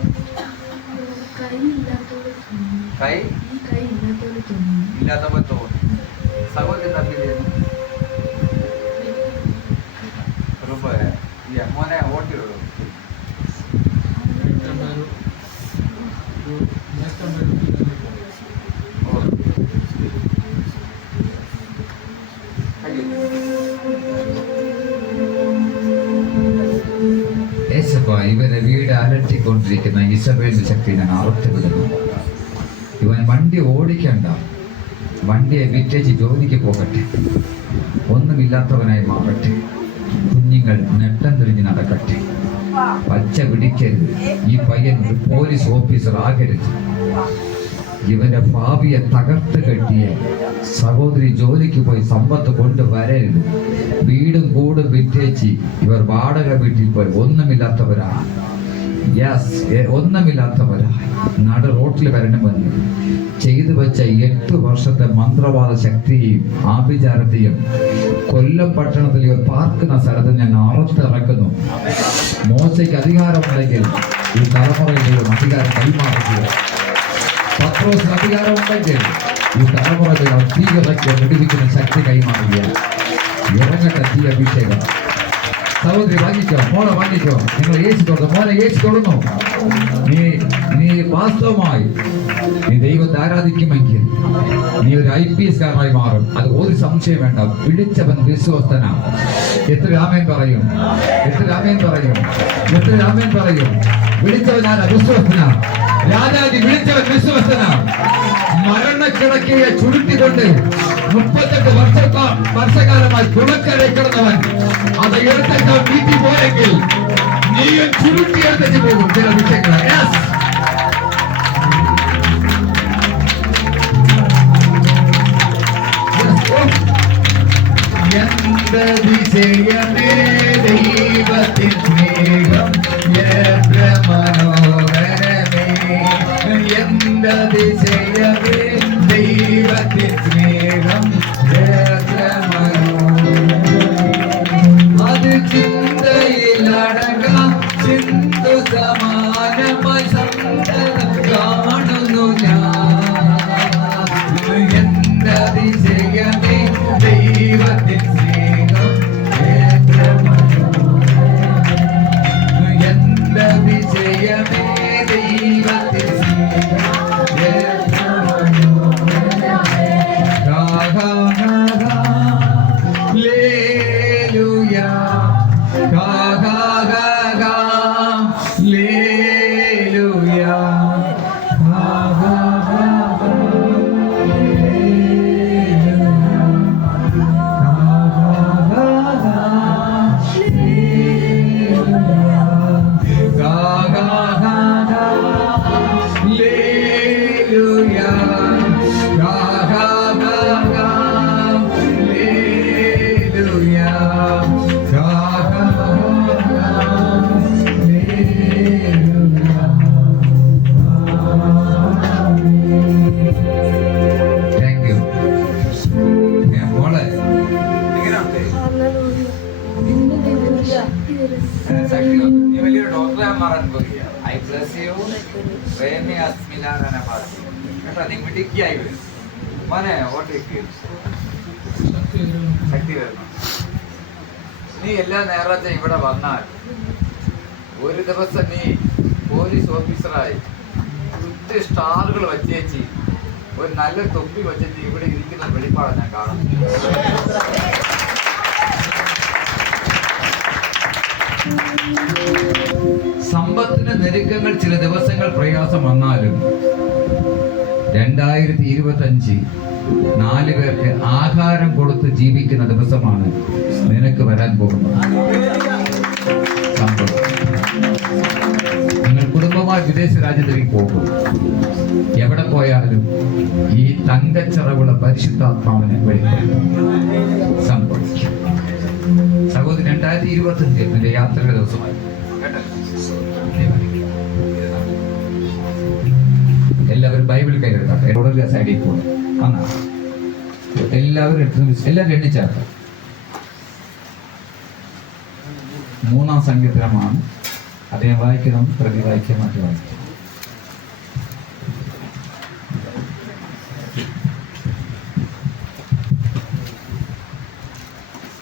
കൈ ഇല്ലാത്ത പോലെ തോന്നി. സഹോദരൻ എന്താ പിടിച്ചിരുന്നു? മോനെ ഓട്ടി വിടും. ഇവരെ വീട് അലട്ടിക്കൊണ്ടിരിക്കുന്ന ഇസബേലിന്റെ ശക്തി ഞാൻ അറുത്തുവിടുന്നു. ഇവൻ വണ്ടി ഓടിക്കണ്ട, വണ്ടിയെ വിറ്റേച്ച് ജോലിക്ക് പോകട്ടെ, ഒന്നുമില്ലാത്തവനായി മാറട്ടെ, കുഞ്ഞുങ്ങൾ നെട്ടം തിരിഞ്ഞ് നടക്കട്ടെ, പച്ച പിടിക്കരുത്, ഈ പയ്യൻ ഒരു പോലീസ് ഓഫീസർ ആകരുത്. ഇവന്റെ ഭാവിയെ തകർത്ത് കെട്ടിയ സഹോദരി ജോലിക്ക് പോയി സമ്പത്ത് കൊണ്ടുവരരുത്. വീടും കൂടും വിറ്റേച്ച് ഇവർ വാടക വീട്ടിൽ പോയി ഒന്നുമില്ലാത്തവരാണ്. ഒന്നുമില്ലാത്തവരാണ്. നട റോട്ടിൽ വരണമെന്ന് ചെയ്തു വെച്ച 8 വർഷത്തെ മന്ത്രവാദ ശക്തിയെയും ആഭിചാരത്തെയും കൊല്ലം പട്ടണത്തിൽ ഇവർ പാർക്കുന്ന സ്ഥലത്ത് ഞാൻ അറുത്തിറക്കുന്നു. മോശയ്ക്ക് അധികാരമുണ്ടെങ്കിൽ ഈ തലമുറയിലെ അധികാരം കൈമാറുക. പത്രോസിന് അധികാരമുണ്ടെങ്കിൽ ഈ തലമുറയിൽ തീയിറക്കി വെടിവെക്കുന്ന ശക്തി കൈമാറുക. ഇറങ്ങട്ടെ തീ അഭിഷേകം. സഹോദരി വാങ്ങിക്കോ, മോളെ വാങ്ങിക്കോ. നിങ്ങൾ യേശു തൊടുന്നു, മോനെ യേശു തൊടുന്നു. നീ വാസ്തവമായി നീ ദൈവത്തെ ആരാധിക്കുമെങ്കിൽ നീ ഒരു IPS കാരനായി മാറും. അത് ഒരു സംശയം വേണ്ട. വിളിച്ചവൻ വിശ്വസ്തനാണ്. എത്ര ആമേൻ പറയും? എത്ര ആമേൻ പറയും? എത്ര ആമേൻ പറയും? വിളിച്ചവൻ ആരാ? വിശ്വസ്തനാണ്. രാജാജി വിളിച്ചവൻ വിശ്വസ്തനാണ്. മരണക്കിടക്കയെ ചുരുട്ടിക്കൊണ്ട് 38 വർഷക്കാലമായി കുളക്കരെ കിടന്നവൻ അത് എടുത്തിട്ട് വീട്ടിൽ പോയെങ്കിൽ നീയും ചുരുട്ടിയെടുത്തിട്ട് പോകും ചില വിഷയങ്ങൾ. വിജയമേ ദൈവത്തിൻ സ്നേഹം എത്ര മനോഹരമേ. വിജയമേ ദൈവത്തിൻ സ്നേഹം എത്ര മനോഹരമേ. അത് ചിന്തയിലടങ്ങാം ചിന്തു സമാനമായി സന്തതം കാണുന്നു ഞാൻ. വിജയമേ ദൈവത്തിൻ സ്നേഹം എത്ര മനോഹരമേ. വിജയമേ ദൈവത്തിൻ സ്നേഹം എത്ര മനോഹരമേ. ലേലുയാ ലേലുയാ നീ എല്ലാ നേരത്തെ ഇവിടെ വന്നാൽ ഒരു ദിവസം നീ പോലീസ് ഓഫീസറായി സ്റ്റാറുകൾ വച്ചേച്ചി ഒരു നല്ല തൊപ്പി വെച്ചിട്ട് ഇവിടെ ഇരിക്കുന്ന വെളിപ്പാടാണ് ഞാൻ കാണുന്നത്. സമ്പത്തിന് നെരുക്കങ്ങൾ ചില ദിവസങ്ങൾ പ്രയാസം വന്നാലും 2025 4 പേർക്ക് ആഹാരം കൊടുത്ത് ജീവിക്കുന്ന ദിവസമാണ് നിനക്ക് വരാൻ പോകുന്നത്. നിങ്ങൾ കുടുംബമായി വിദേശ രാജ്യത്തേക്ക് പോകും. എവിടെ പോയാലും ഈ തങ്കച്ചിറവുള്ള പരിശുദ്ധാത്മാവിനെ സംഭവിക്കും. സഹോദരി 2025 എന്റെ യാത്രയുടെ ദിവസമായി. എല്ലാവരും ബൈബിൾ കയ്യിലെടുക്കട്ടെ. സൈഡിൽ പോകും. എല്ലാവരും എണ്ണിച്ചേർത്ത് 3-ാം സങ്കീർത്തനമാണ്. അദ്ദേഹം വായിക്കണം, പ്രതി വായിക്കാൻ മറ്റു വായിക്കും.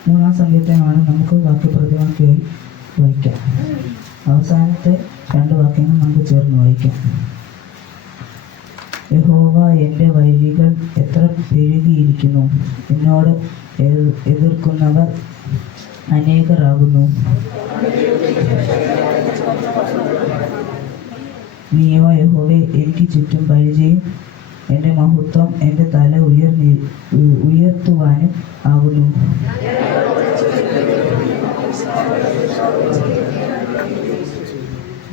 മൂന്നാം സങ്കീർത്തനമാണ്. നമുക്ക് വാക്യപ്രതിവാക്യമായി വായിക്കാം. അവസാനത്തെ 2 വാക്യങ്ങൾ നമുക്ക് ചേർന്ന് വായിക്കാം. യഹോവ, എൻ്റെ വഴികൾ എത്ര പെരുകിയിരിക്കുന്നു, എന്നോട് എതിർക്കുന്നവർ അനേകരാകുന്നു. നീയോ യഹോവേ എനിക്ക് ചുറ്റും പരിചയം, എൻ്റെ മഹത്വം എൻ്റെ തല ഉയർത്തുവാനും ആകുന്നു.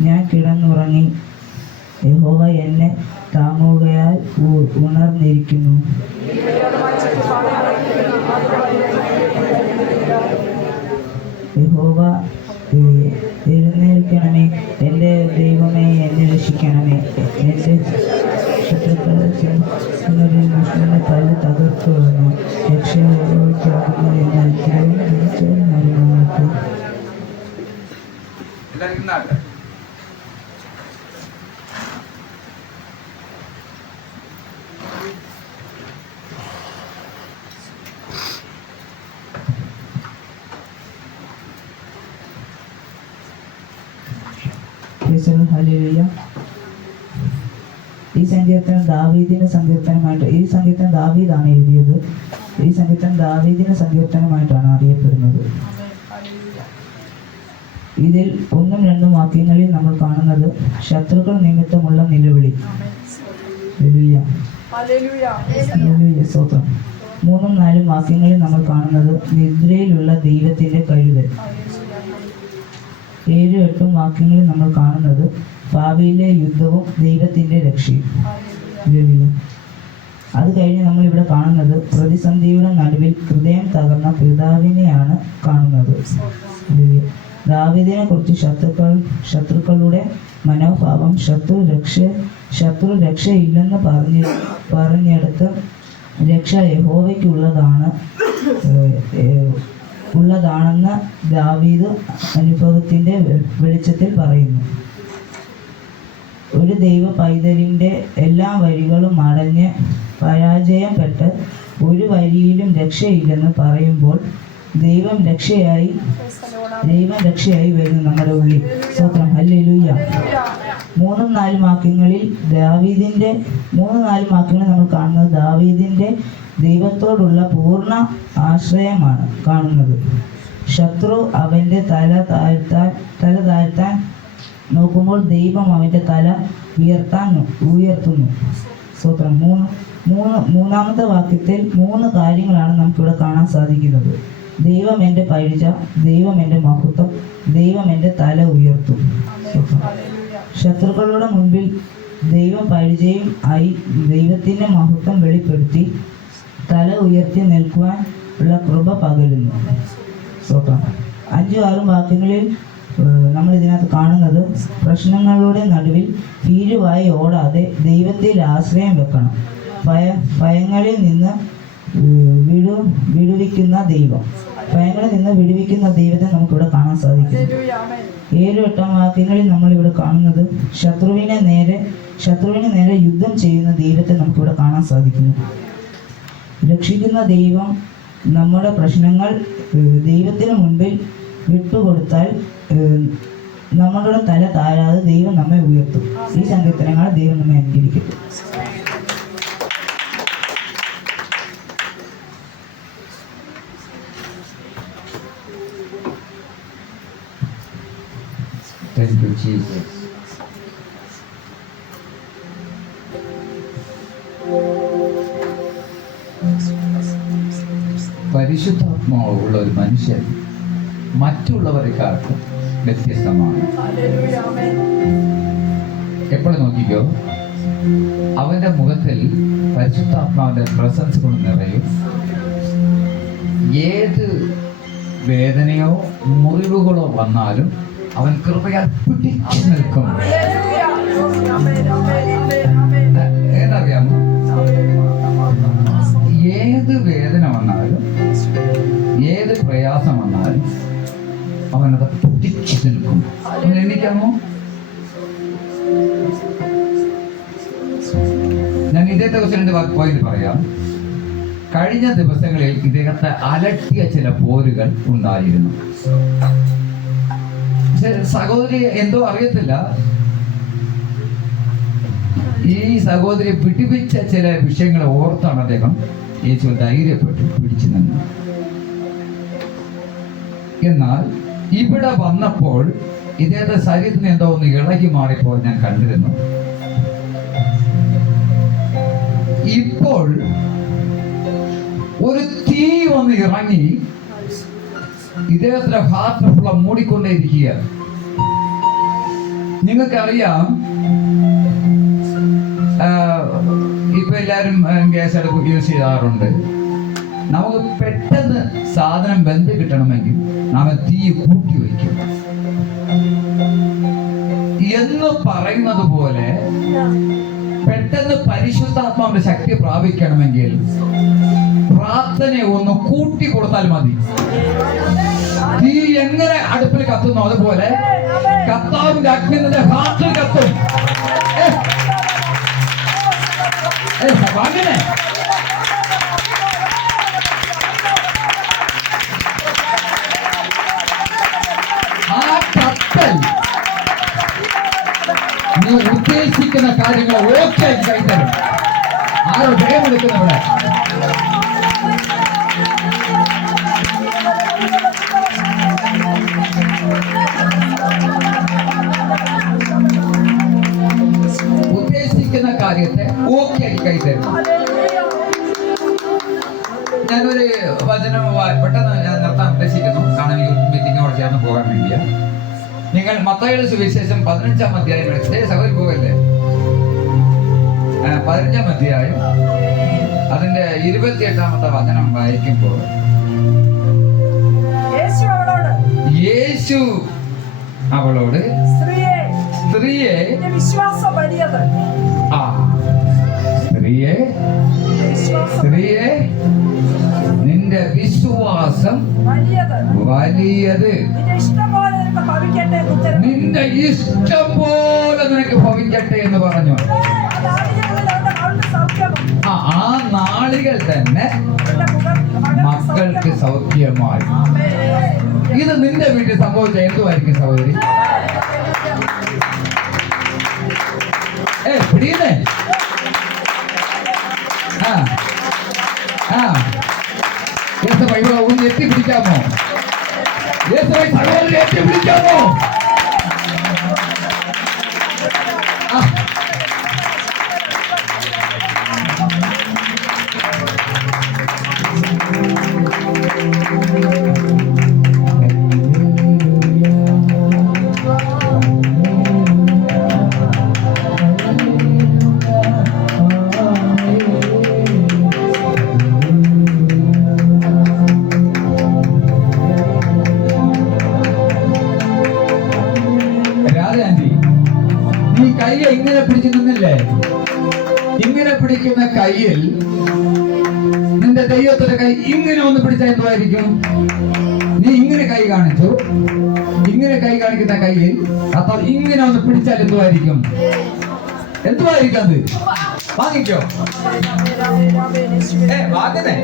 ഞാൻ കിടന്നുറങ്ങി, യഹോവ എന്നെ താങ്ങുകയാൽ ഉണർന്നിരിക്കുന്നു. ഹല്ലേലൂയ. ഈ സങ്കീർത്തനം ദാവീദിന്റെ സങ്കീർത്തനമായിട്ട്, ഈ സങ്കീർത്തനം ദാവീദാണ് എഴുതിയത്. ഈ സങ്കീർത്തനം ദാവീദിന്റെ സങ്കീർത്തനമായിട്ടാണ് അറിയപ്പെടുന്നത്. ഇതിൽ 1-2 വാക്യങ്ങളിൽ നമ്മൾ കാണുന്നത് ശത്രുക്കൾ നിമിത്തമുള്ള നിലവിളി. ഹല്ലേലൂയ, സ്തോത്രം. 3-4 വാക്യങ്ങളിൽ നമ്മൾ കാണുന്നത് നിദ്രയിലുള്ള ദൈവത്തിന്റെ കരുതൽ. 7-8 വാക്യങ്ങളിൽ നമ്മൾ കാണുന്നത് ഭാവിയിലെ യുദ്ധവും ദൈവത്തിന്റെ രക്ഷയും. അത് കഴിഞ്ഞ് നമ്മൾ ഇവിടെ കാണുന്നത് പ്രതിസന്ധിയുടെ നടുവിൽ ഹൃദയം തകർന്ന പിതാവിനെയാണ് കാണുന്നത്. ദാവീദിനെ കുറിച്ച് ശത്രുക്കളുടെ മനോഭാവം ശത്രു രക്ഷയില്ലെന്ന് പറഞ്ഞെടുത്ത് രക്ഷ യഹോവയ്ക്കുള്ളതാണെന്ന് ദാവീദ് അനുഭവത്തിന്റെ വെളിച്ചത്തിൽ പറയുന്നു. ഒരു ദൈവ പൈതലിന്റെ എല്ലാ വഴികളും അടഞ്ഞ് പരാജയപ്പെട്ട് ഒരു വരിയിലും രക്ഷയില്ലെന്ന് പറയുമ്പോൾ ദൈവം രക്ഷയായി വരുന്നു നമ്മുടെ ഉള്ളിൽ. സ്തോത്രം. ഹല്ലേലൂയ. 3-4 വാക്യങ്ങളിൽ നമ്മൾ കാണുന്നത് ദാവീദിന്റെ ദൈവത്തോടുള്ള പൂർണ്ണ ആശ്രയമാണ് കാണുന്നത്. ശത്രു അവന്റെ തല താഴ്ത്താൻ നോക്കുമ്പോൾ ദൈവം അവന്റെ തല ഉയർത്തുന്നു. സ്തോത്രം. മൂന്നാമത്തെ വാക്യത്തിൽ 3 കാര്യങ്ങളാണ് നമുക്കിവിടെ കാണാൻ സാധിക്കുന്നത്. ദൈവം എൻ്റെ പരിച, ദൈവം എൻ്റെ മഹത്വം, ദൈവം എൻ്റെ തല ഉയർത്തും. ശത്രുക്കളുടെ മുൻപിൽ ദൈവം പരിചയം ആയി ദൈവത്തിൻ്റെ മഹത്വം വെളിപ്പെടുത്തി തല ഉയർത്തി നിൽക്കുവാൻ ഉള്ള കൃപ പകരുന്നു. സ്തോത്രം. 5-6 വാക്യങ്ങളിൽ നമ്മൾ ഇതിനകത്ത് കാണുന്നത് പ്രശ്നങ്ങളുടെ നടുവിൽ ഭീരുവായി ഓടാതെ ദൈവത്തിൽ ആശ്രയം വെക്കണം. ഭയങ്ങളിൽ നിന്ന് വിടുവിക്കുന്ന ദൈവത്തെ നമുക്കിവിടെ കാണാൻ സാധിക്കും. 7-8 വാക്യങ്ങളിൽ നമ്മളിവിടെ കാണുന്നത് ശത്രുവിന് നേരെ യുദ്ധം ചെയ്യുന്ന ദൈവത്തെ നമുക്കിവിടെ കാണാൻ സാധിക്കുന്നു. രക്ഷിക്കുന്ന ദൈവം നമ്മുടെ പ്രശ്നങ്ങൾ ദൈവത്തിന് മുൻപിൽ വിട്ടുകൊടുത്താൽ നമ്മളുടെ തല താഴാതെ ദൈവം നമ്മെ ഉയർത്തും. ഈ സങ്കീർത്തനങ്ങൾ ദൈവം നമ്മെ അനുഗ്രഹിക്കട്ടെ. Thank you, Jesus. പരിശുദ്ധാത്മാവുള്ള ഒരു മനുഷ്യൻ മറ്റുള്ളവരെക്കാട്ടും വ്യത്യസ്തമാണ്. എപ്പോഴും നോക്കിക്കോ, അവന്റെ മുഖത്തിൽ പരിശുദ്ധാത്മാവിന്റെ പ്രസൻസ് കൊണ്ട് നിറയും. ഏത് വേദനയോ മുറിവുകളോ വന്നാലും അവൻ കൃപയാൽ പിടിച്ചു നിൽക്കും. ഏതറിയാമോ? ഏത് വേദന വന്നാലും ഏത് പ്രയാസം വന്നാലും അവനത് പിടിച്ചു നിൽക്കും. അവൻ എണ്ണിക്കാമോ? ഞാൻ ഇതേ ദിവസം 2 പോയിന്റ് പറയാം. കഴിഞ്ഞ ദിവസങ്ങളിൽ ഇദ്ദേഹത്തെ അലട്ടിയ ചില പോരുകൾ ഉണ്ടായിരുന്നു. സഹോദരി എന്തോ അറിയത്തില്ല, ഈ സഹോദരി പിടിപ്പിച്ച ചില വിഷയങ്ങൾ ഓർത്താണ് അദ്ദേഹം യേശു ധൈര്യപ്പെട്ട് പിടിച്ചു നിന്നു. എന്നാൽ ഇവിടെ വന്നപ്പോൾ ഇദ്ദേഹത്തെ ശരീരത്തിന് എന്തോ ഒന്ന് ഇളകി മാറിപ്പോൾ ഞാൻ കണ്ടിരുന്നു. ഇപ്പോൾ ഒരു തീ വന്ന് ഇറങ്ങി ഇദ്ദേഹത്തിന്റെ ഹാർട്ട് ഫുള്ള മൂടിക്കൊണ്ടേയിരിക്കുക. നിങ്ങൾക്കറിയാം, ഇപ്പൊ എല്ലാരും ഗ്യാസ് അടുപ്പ് യൂസ് ചെയ്യാറുണ്ട്. നമുക്ക് പെട്ടെന്ന് സാധനം വെന്ത് കിട്ടണമെങ്കിൽ നാം തീ കൂട്ടി വയ്ക്കും എന്ന് പറയുന്നത് പോലെ പെട്ടെന്ന് പരിശുദ്ധാത്മാവിന്റെ ശക്തി പ്രാപിക്കണമെങ്കിൽ പ്രാർത്ഥനയെ ഒന്ന് കൂട്ടി കൊടുത്താൽ മതി. തീ എങ്ങനെ അടുപ്പിൽ കത്തുന്നു അതുപോലെ കർത്താവിന്റെ അഗ്നി നിന്റെ ഹാർട്ടിൽ കത്തും. അങ്ങനെ ആ കത്തൽ കാര്യങ്ങൾ ഓക്കെ ആക്കി കഴിഞ്ഞാൽ ആരോ ജയമെടുക്കുന്നവിടെ. ഉദ്ദേശിക്കുന്ന കാര്യത്തെ ഓക്കെ ആക്കി കൈതരും. ഞാനൊരു വചനം പെട്ടെന്ന് ഞാൻ നിർത്താൻ ഉദ്ദേശിക്കുന്നു. കാരണം യൂത്ത് മീറ്റിങ്ങോട് ചേർന്ന് പോകാൻ വേണ്ടിയാ. നിങ്ങൾ മത്തായിയുടെ സുവിശേഷം 15-ാം അധ്യായം എടുത്ത് സഭയിൽ പോകല്ലേ, 15-ാം അധ്യായം അതിന്റെ 28-ാമത്തെ വചനം വായിക്കുമ്പോൾ യേശു അവളോട് സ്ത്രീയെ വിശ്വാസം വലിയത്, സ്ത്രീയെ നിന്റെ വിശ്വാസം വലിയത്, നിന്റെ ഇഷ്ടം പോലെ നിനക്ക് ഭവിക്കട്ടെ എന്ന് പറഞ്ഞു. ആ നാളികൾ തന്നെ മക്കൾക്ക് സൗഖ്യമായി. ഇത് നിന്റെ വീട്ടിൽ സംഭവിച്ച എന്തുമായിരിക്കും സഹോദരി? പിടിയുന്നേ. ഒന്ന് എത്തിപ്പിടിക്കാമോ? സഹോദരി എത്തിപ്പിടിക്കാമോ? ഇങ്ങനെ പിടിച്ചു നിന്നില്ലേ? ഇങ്ങനെ പിടിക്കുന്ന കയ്യിൽ നിന്റെ ദൈവത്തിന്റെ കൈ ഇങ്ങനെ ഒന്ന് പിടിച്ചാൽ എന്തുമായിരിക്കും? നീ ഇങ്ങനെ കൈ കാണിച്ചു, ഇങ്ങനെ കൈ കാണിക്കുന്ന കയ്യിൽ അപ്പൊ ഇങ്ങനെ ഒന്ന് പിടിച്ചാൽ എന്തുമായിരിക്കും? എന്തുമായിരിക്കും അത്? വാങ്ങിക്കോ. വാങ്ങുന്നേ.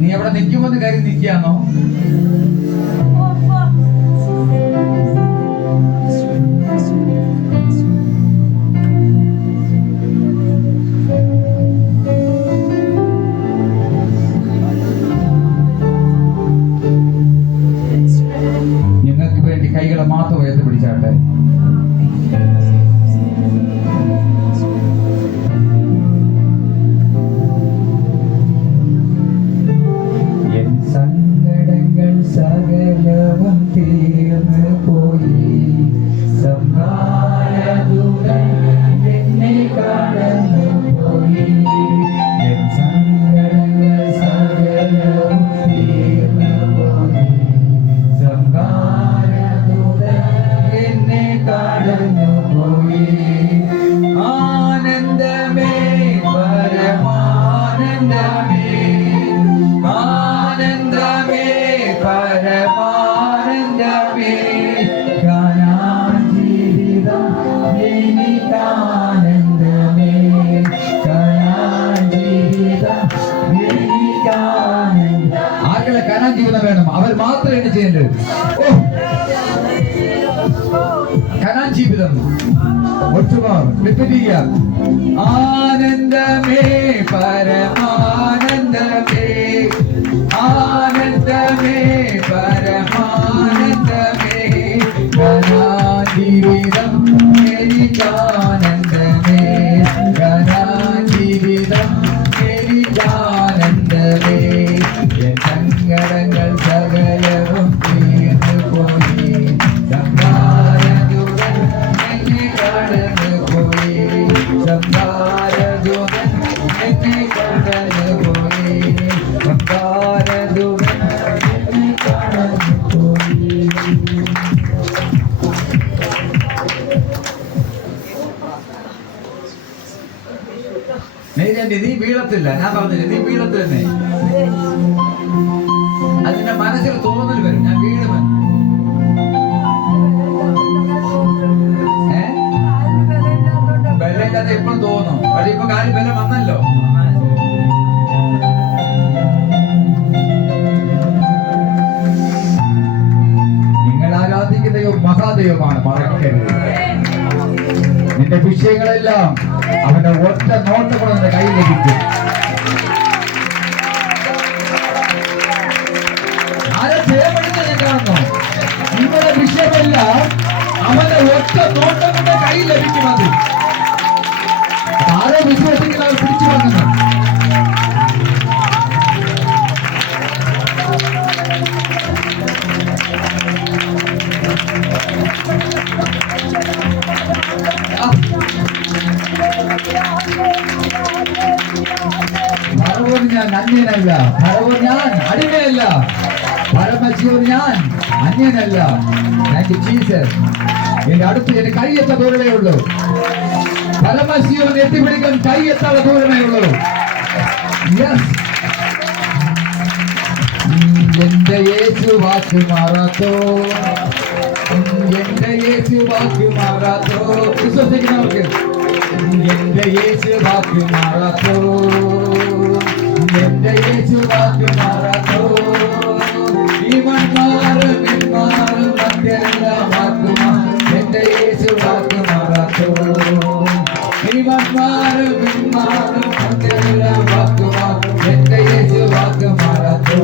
നീ എവിടെ നിൽക്കുമെന്ന് കാര്യം നിൽക്കാന്നോ? നിങ്ങൾക്ക് വേണ്ടി കൈകളെ മാത്രം ഉയർത്തി പിടിച്ചാട്ടെ. സകലവും തീർന്നു പോയി, സംഹാരദൂതൻ എന്നെ കടന്നു പോയി. എൻ സങ്കടങ്ങൾ സകലവും തീർന്നു പോയി, സംഹാരദൂതൻ എന്നെ കടന്നു പോയി. ആനന്ദമേ പരമാനന്ദമേ, ആനന്ദമേ പരമാനന്ദമേ, ജീവിതം എനിക്കാനന്ദമേ, ജീവിതം എനിക്കാനന്ദ. ആർക്കുള്ള കനാൻ ജീവിതം വേണം? അവർ മാത്രമേ എന്നെ ചെയ്യേണ്ടത്. കനാൻ ജീവിതം ആനന്ദമേ പരമാനന്ദമേ, ആനന്ദമേ പരമാനന്ദമേ, ജീവിതം എനിക്കാനന്ദമേ, ജീവിതം എനിക്കാനന്ദമേ. എൻ സങ്കടങ്ങൾ സകലവും തീർന്നു പോയി, സംഹാരദൂതൻ എന്നെ കടന്നു പോയി, സംഹാരദൂതൻ എന്നെ കടന്നു പോയി, സംഹാരദൂതൻ എന്നെ കടന്നു പോയി. നീ വീഴത്തില്ല. ഞാൻ പറഞ്ഞില്ല, നീ വീഴത്തില്ല. അതിന്റെ മനസ്സിൽ തോന്നൽ വരും, ഞാൻ വീഴുമെന്ന്. ബലമില്ലാതെ എപ്പോഴും തോന്നും. പക്ഷെ ഇപ്പൊ കാര്യം ബലം വന്നല്ലോ. പ്രസാദവുമാണ്, മറക്കരുത്. നിന്റെ വിഷയങ്ങളെല്ലാം അവന്റെ ഒറ്റ നോട്ടം കൊണ്ട് നിന്റെ കയ്യിൽ ലഭിക്കും. ആരെ ചെയ്യപ്പെടുന്നത് ഞാൻ കാണുന്നു. നിങ്ങളുടെ വിഷയമെല്ലാം അവന്റെ ഒറ്റ നോട്ടം കൊണ്ട് കയ്യിൽ ലഭിക്കും. അത് ആരെ വിശ്വസിക്കുന്ന അവർ പിടിച്ചു വാങ്ങുന്നു. ഭഗവൻ ഞാൻ അന്യനല്ല, ഭഗവൻ ഞാൻ അടിമയല്ല, പരമശിവൻ ഞാൻ അന്യനല്ല. ജീസസ് എന്റെ അടുത്ത് എന്റെ കൈയെത്ത ദൂരമേ ഉള്ളൂ. പരമശിവൻ എത്തിപ്പിടിക്കാൻ കൈയെത്താതെ ദൂരമേ ഉള്ളൂ. എന്റെ യേശു വാക്ക് മാറാത്തോ, എന്റെ യേശു വാക്ക് മാറാത്തോ. വിശ്വസിക്കുന്നവർക്ക് എന്റെ യേശു വാക്ക് മാറാത്തോ, എന്റെ യേശു വാക്ക് മാറാത്തോ. ഇവൻ മാറും മറ്റെല്ലാം വാക്ക് മാറും. എന്റെ യേശു വാക്ക് മാറാത്തോ. ഇവൻ മാറും മറ്റെല്ലാം വാക്ക് മാറും. എന്റെ യേശു വാക്ക് മാറാത്തോ.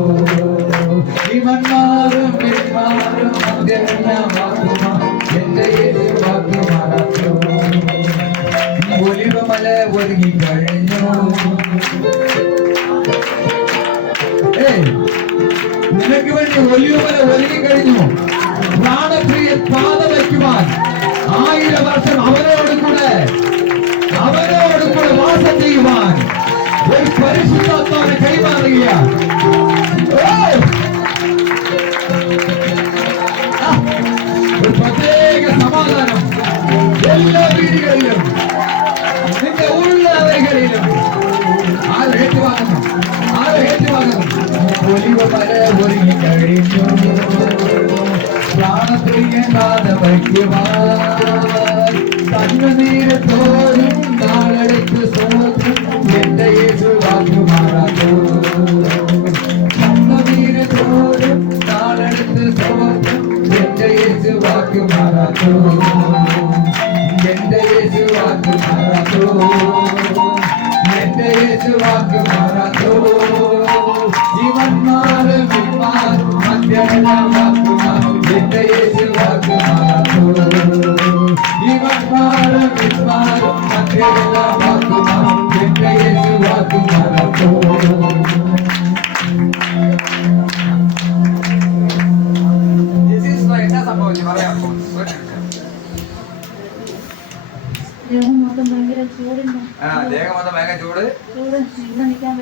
ഇവൻ മാറും മറ്റെല്ലാം വാക്ക് മാറും. എന്റെ യേശു വാക്ക് മാറാത്തോ. ഒലിവമല ഒരുങ്ങി കഴിഞ്ഞു. നിനക്ക് വേണ്ടി ഒലിവമല ഒരുങ്ങി കഴിഞ്ഞു. പ്രാണപ്രിയൻ പാത വയ്ക്കുവാൻ 1000 വർഷം അവനോട് കൂടെ വാസം ചെയ്യുവാൻ ഒരു പരിശുദ്ധാത്മാവിനെ കൈമാറുകയാണ്. ഒരു പ്രത്യേക സമാധാനം എല്ലാ വീടുകളിലും നിന്റെ ഉള്ളവകളിലും ആരെ ഏറ്റുവാങ്ങുന്നു. ഒലിവമല ഒരുങ്ങി കഴിഞ്ഞു. പ്രാണപ്രിയൻ പാത വയ്ക്കുവാൻ കണ്ണുനീര് തോരും നാളെടുത്ത് സ്തോത്രം. എന്റെ യേശു വാക്ക് മാറാത്തോ. കണ്ണുനീര് തോരും നാളെടുത്ത് സ്തോത്രം. എന്റെ യേശു വാക്ക് മാറാത്തോ. എന്റെ യേശു വാക്ക് മാറാത്തോ. എന്റെ യേശു വാക്ക് മാറാത്തോ. ഇവൻ മാറും മറ്റെല്ലാം വാക്ക് മാറും. എന്റെ യേശു വാക്ക് മാറാത്തോ. ഇവൻ മാറും മറ്റെല്ലാം വാക്ക് മാറും. എന്റെ യേശു വാക്ക് മാറാത്തോ. എന്താ സംഭവിച്ചു പറയാം. ദേഹം മൊത്തം ഭയങ്കര ചൂടുണ്ട്. ദേഹം മൊത്തം ഭയങ്കര ചൂട് നിൽക്കാൻ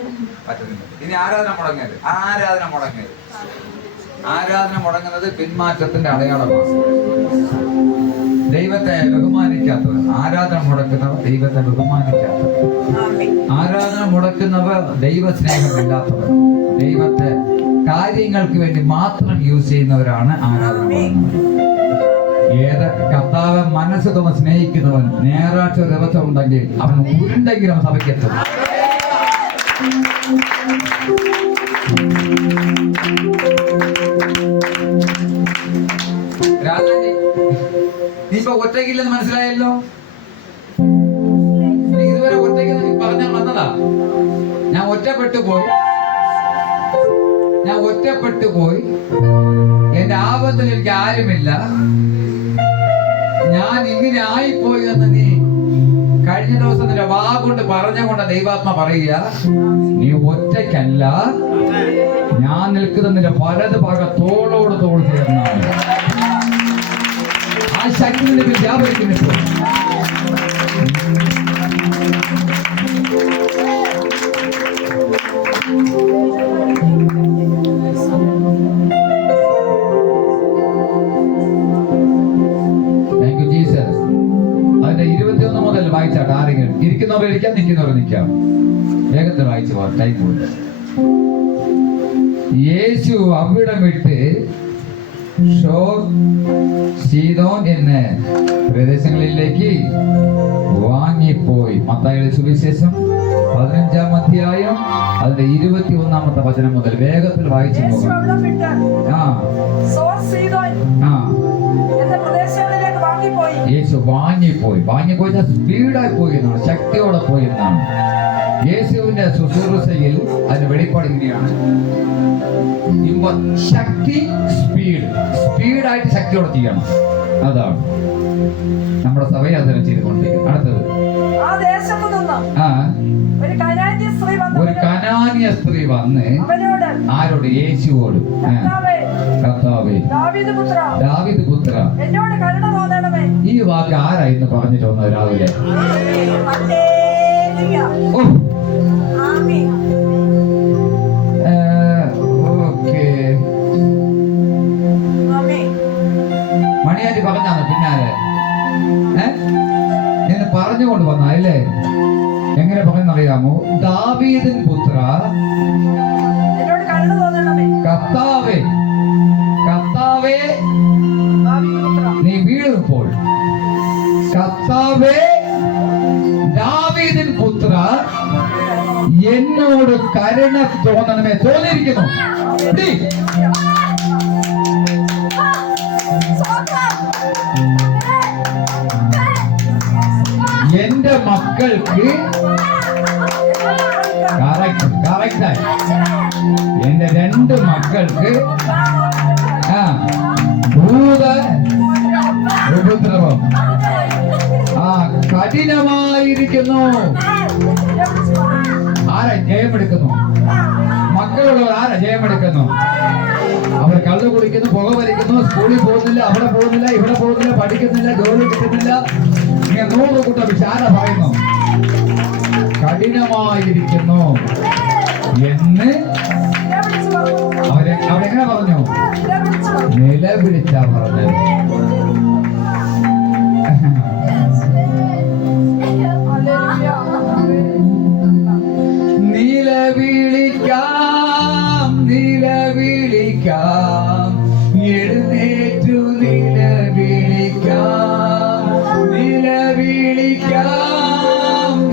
പറ്റുന്നില്ല. ഇനി ആരാധന മുടങ്ങുന്നത് പിന്മാറ്റത്തിന്റെ അടയാളമാണ്. ദൈവത്തെ ബഹുമാനിക്കാത്തവർ ആരാധന മുടക്കുന്നവർ ദൈവത്തെ ബഹുമാനിക്കാത്തവർ, ആരാധന മുടക്കുന്നവർ ദൈവസ്നേഹമില്ലാത്തവർ, ദൈവത്തെ കാര്യങ്ങൾക്ക് വേണ്ടി മാത്രം യൂസ് ചെയ്യുന്നവരാണ് ആരാധന മുടങ്ങുന്നവർ. ഏത് കർത്താവ് മനസ്സ് തോന്നി സ്നേഹിക്കുന്നവൻ ഞായറാഴ്ച ദിവസം ഉണ്ടെങ്കിൽ അവൻ ഉരുണ്ടെങ്കിലും സഭയ്ക്കെത്തും. രാജാജി നീ ഇപ്പൊ ഒറ്റയ്ക്കില്ലെന്ന് മനസ്സിലായല്ലോ. ഇതുവരെ ഒറ്റയ്ക്ക് പറഞ്ഞാൽ വന്നതാ. ഞാൻ ഒറ്റപ്പെട്ടു പോയി. എന്റെ ആപത്തിൽ എനിക്ക് ആരുമില്ല, ഞാൻ ഇങ്ങനെ ആയിപ്പോയി എന്ന് നീ കഴിഞ്ഞ ദിവസം നിന്റെ വാ കൊണ്ട് പറഞ്ഞുകൊണ്ട് ദൈവാത്മ പറയുക. നീ ഒറ്റയ്ക്കല്ല, ഞാൻ നിൽക്കുന്ന നിന്റെ വലത് ഭാഗത്തോളോട് തോൾ ചേർന്നാണ്. ആ ശക്തി നിന്റെ വ്യാപരിക്കുന്നു. അതിന്റെ 21 മുതൽ വായിച്ചാട്ട് ആരെങ്കിലും ഇരിക്കുന്നവർ ഇരിക്കാം, നിൽക്കുന്നവർ നിൽക്കാം. വേഗത്തിൽ വായിച്ചു ടൈം കൊടുക്കും. യേശു അവിടം വിട്ട് സീദോൻ എന്ന പ്രദേശങ്ങളിലേക്ക് വാങ്ങിപ്പോയി. മത്തായിയുടെ സുവിശേഷം 15-ാം അധ്യായം അതിന്റെ 21-ാമത്തെ വചനം മുതൽ വേഗത്തിൽ വായിച്ചു പോകാം. പ്രദേശം യേശു വാങ്ങിപ്പോയി. സ്പീഡായി പോയി എന്നാണ്, ശക്തിയോടെ പോയി എന്നാണ്. യേശുവിന്റെ ശുശ്രൂഷയിൽ അതിന് വെളിപ്പാട് ഇങ്ങനെയാണ്: ശക്തി, സ്പീഡായിട്ട് ശക്തിയോടെ ചെയ്യണം. അതാണ് നമ്മുടെ സഭയെ അതിനെ ചെയ്തുകൊണ്ടിരിക്കുന്നത്. അടുത്തത്, ആ ദേശത്തു നിന്ന് ആ ഒരു കനാന്യ സ്ത്രീ വന്ന് അവനോട്, ആരോട്? യേശുവോട്, കർത്താവേ, ദാവീദ് പുത്ര, എന്നോട് കരുണ തോന്നണമേ. ഈ വാക്ക് ആരാ ഇന്ന് പറഞ്ഞിട്ട് വന്നത് രാവിലെ? ഓക്കെ, മണിയാറ്റി പറഞ്ഞാണ് പിന്നാലെ എന്ന് പറഞ്ഞുകൊണ്ട് വന്ന അല്ലേ? എങ്ങനെ പറഞ്ഞറിയാമോ? ദാവീദിൻ പുത്ര, കർത്താവേ, കർത്താവേ, നീ വീഴുമ്പോൾ, കർത്താവേ, ദാവീദിൻ പുത്ര, എന്നോട് കരുണ തോന്നണമേ. തോന്നിയിരിക്കുന്നു. എന്റെ മക്കൾക്ക് കറക്റ്റായി എന്റെ 2 മക്കൾക്ക് ഭൂതോപദ്രവം കഠിനമായിരിക്കുന്നു. ആരാ ജയമെടുക്കുന്നു? മക്കളുള്ളവർ ആരാ ജയമെടുക്കുന്നു? അവർ കള്ളു കുടിക്കുന്നു, പുക വലിക്കുന്നു, സ്കൂളിൽ പോകുന്നില്ല, അവിടെ പോകുന്നില്ല, ഇവിടെ പോകുന്നില്ല, പഠിക്കുന്നില്ല, ജോലി കിട്ടുന്നില്ല. 100 കൂട്ടം വിശാല പറയുന്നു കഠിനമായിരിക്കുന്നു എന്ന് അവരെങ്ങനെ പറഞ്ഞു? നിലവിളിച്ചാ പറഞ്ഞത്. നിലവിളിക്കാം, നിലവിളിക്കാം, എഴുന്നേറ്റു നിലവിളിക്കാം, നിലവിളിക്കാം,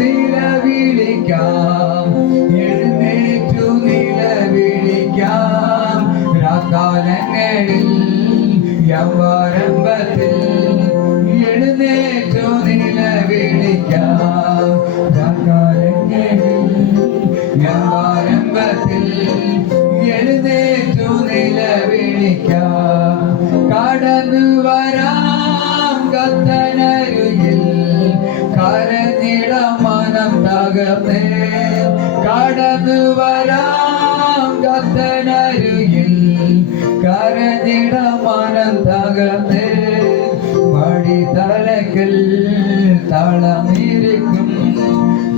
നിലവിളിക്കാം, എഴുന്നേറ്റു നിലവിളിക്കാം. രാക്കാലങ്ങളിൽ യൗവനത്തിൽ എഴുന്നേറ്റു നിലവിളിക്കാം. രാക്കാലങ്ങളിൽ യൗവനത്തിൽ എഴുന്നേറ്റു നിലവിളിക്കാം. കടന്നു വരാം കത്തനരുകിൽ, കരഞ്ഞിട മനം തകർന്നേ. കടന്നു വരാം കത്തനരുകിൽ, കരഞ്ഞിട മനം തകർന്നേ. വഴിതലക്കൽ തളമിരിക്കും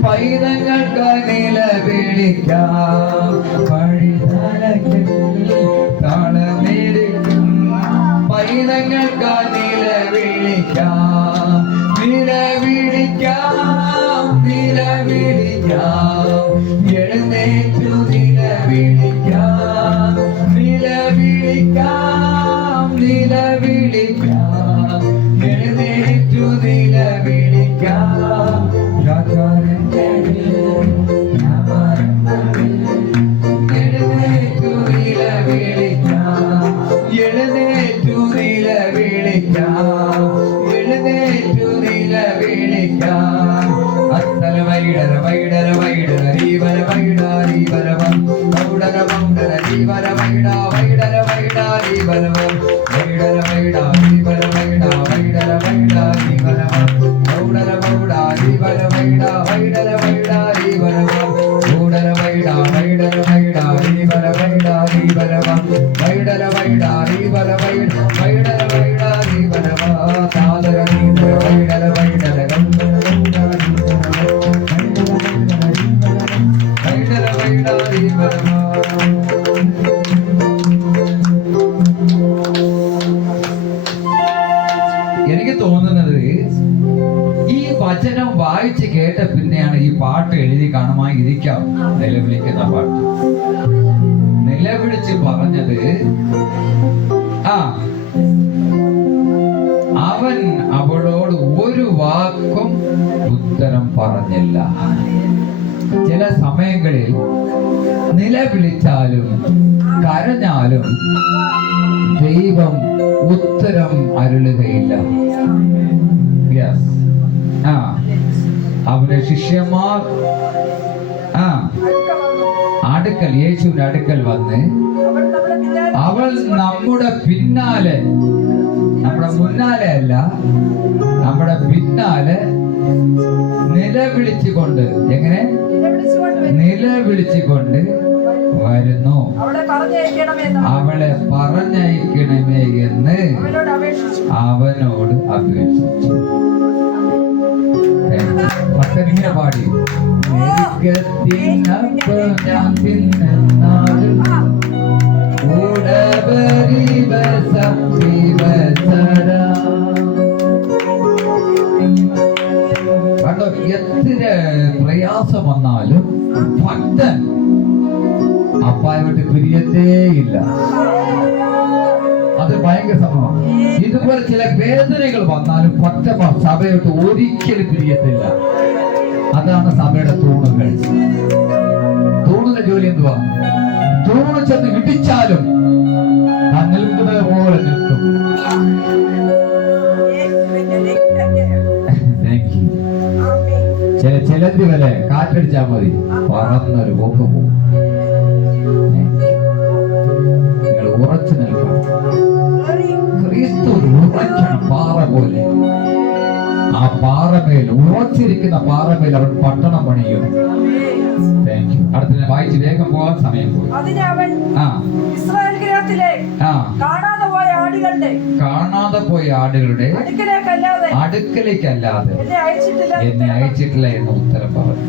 പൈതങ്ങൾക്ക് നിലവിളിക്കാം. വഴിതലക്കൽ തളമിരിക്കും പൈതങ്ങൾക്ക് നിലവിളിക്കാം. നിലവിളിക്കാം, നിലവിളിക്കാം, എഴുന്നേറ്റു നിലവിളിക്കാം. നിലവിളിക്കാം, നിലവിളിക്കാം, എഴുന്നേറ്റു നിലവിളിക്കാം. എഴുന്നേറ്റു നിലവിളിക്കാം, എഴുന്നേറ്റു നിലവിളിക്കാം, എഴുന്നേറ്റു നിലവിളിക്കാം. അത്തല വൈഡര വൈഡര വൈഡര രീവര വൈഡാരീവരവം മൗഡര മൗഡര രീവര വൈഡാ വൈഡര വൈഡാരീവരവം വൈഡര വൈഡാരീവര വൈഡാ വൈഡര വൈഡാരീവരവം മൗഡര മൗഡാരീവര വൈഡാ വൈഡര വൈഡാരീവരവം മൗഡര വൈഡാ വൈഡര വൈഡാരീവര വൈഡാരീവരവം വൈഡര വൈഡാരീവര വൈഡര വൈഡാരീവരവം താദര നീവര വൈഡര വൈഡര എനിക്ക് തോന്നുന്നത് ഈ വചനം വായിച്ച് കേട്ട പിന്നെയാണ് ഈ പാട്ട് എഴുതി കാണുമായി ഇരിക്കാം. നിലവിളിക്കുന്ന പാട്ട് നിലവിളിച്ച് പറഞ്ഞത് അവൻ അവളോട് ഒരു വാക്കും ഉത്തരം പറഞ്ഞില്ല. ചില സമയങ്ങളിൽ നിലവിളിച്ചാലും കരഞ്ഞാലും ദൈവം ഉത്തരം അരുളുകയില്ല. Yes. ആ അവന്റെ ശിഷ്യന്മാർ അടുക്കൽ, യേശുവിന്റെ അടുക്കൽ വന്ന് അവൾ നമ്മുടെ പിന്നാലെ, നമ്മുടെ മുന്നാലെ അല്ല, നമ്മുടെ പിന്നാലെ നിലവിളിച്ചുകൊണ്ട്, എങ്ങനെ നിലവിളിച്ചുകൊണ്ട് വരുന്നു, അവളെ പറഞ്ഞയക്കണമേ എന്ന് അവനോട് അപേക്ഷിച്ചു. ഭക്തനിങ്ങനെ പാടി, ഞാൻ തിന്നാലും കണ്ടോ, എത്ര പ്രയാസം വന്നാലും ഭക്തൻ അപ്പായെ വിട്ട് പിരിയത്തേയില്ല. അത് ഭയങ്കര സംഭവമാണ്. ഇതുപോലെ ചില വേദനകൾ വന്നാലും ഭക്തൻ സഭയോട്ട് ഒരിക്കലും പിരിയത്തില്ല. അതാണ് സഭയുടെ തൂണുകൾ. തൂണിന്റെ ജോലി എന്തുവാ? തൂണ് ചെന്ന് ഇടിച്ചാലും നിൽക്കുന്നത് പോലെ നിൽക്കും. ചിലന്തി വരെ കാറ്റടിച്ചാ മതി, പറന്നൊരു പോക്ക് പോകും. നിങ്ങൾ ഉറച്ചു നിൽക്കണം. ക്രിസ്തു ഉറക്കണം, പാറ പോലെ. ആ പാറമേൽ, ഉറച്ചിരിക്കുന്ന പാറമേൽ അവൻ പട്ടണം പണിയും. അടുത്ത വായിച്ച് വേഗം പോകാൻ സമയം പോയി. കാണാതെ പോയ ആടുകളുടെ അടുക്കലേക്കല്ലാതെ എന്നെ അയച്ചിട്ടില്ല എന്ന് ഉത്തരം പറഞ്ഞു.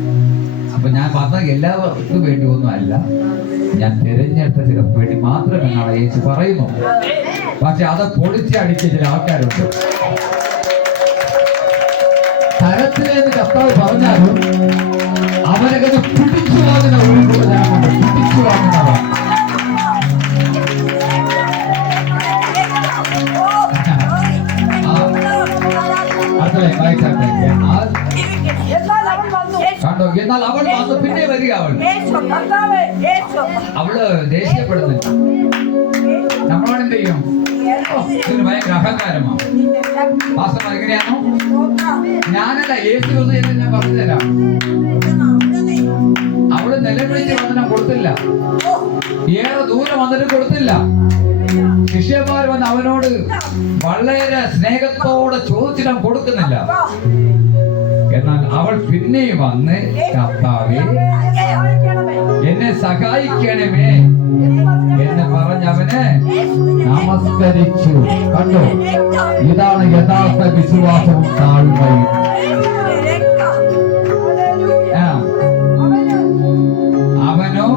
അപ്പൊ ഞാൻ പറഞ്ഞ എല്ലാവർക്കും വേണ്ടി ഒന്നും അല്ല, ഞാൻ തിരഞ്ഞെടുത്ത ചിലർക്ക് വേണ്ടി മാത്രമേ നാളെ യേശു പറയുന്നു. പക്ഷെ അത് പൊളിച്ചടിച്ച ചില ആൾക്കാരുണ്ട്. തരത്തിലേന്ന് കർത്താവ് പറഞ്ഞാലും അവരൊക്കെ പിടിച്ചു വാങ്ങുന്ന ഒഴിവുള്ള ജനമുണ്ട്. പിടിച്ചു വാങ്ങുന്നവർ കണ്ടോ. എന്നാൽ അവൾ വന്ന് പിന്നെ വരിക. അവള് ദേഷ്യപ്പെടുന്നു. നമ്മളെന്ത് ചെയ്യും? ഇതിന് ഭയങ്കര അഹങ്കാരമാണ്. വാസ്തവം എങ്ങനെയാണോ? ഞാനല്ല, യേശു എന്ന് ഞാൻ പറഞ്ഞു തരാം. അവള് നിലവിളിച്ച് വന്നിട്ട് കൊടുത്തില്ല, ഏറെ ദൂരം വന്നിട്ട് കൊടുത്തില്ല. ശിഷ്യന്മാർ വന്ന് അവനോട് വളരെ സ്നേഹത്തോടെ ചോദിച്ചിട്ട് കൊടുക്കുന്നില്ല. എന്നാൽ അവൾ പിന്നെയും വന്ന്, കർത്താവേ എന്നെ സഹായിക്കണമേ എന്ന് പറഞ്ഞവന് നമസ്കരിച്ചു. കണ്ടോ, ഇതാണ് യഥാർത്ഥ വിശ്വാസവും താഴ്മയും. അവനോ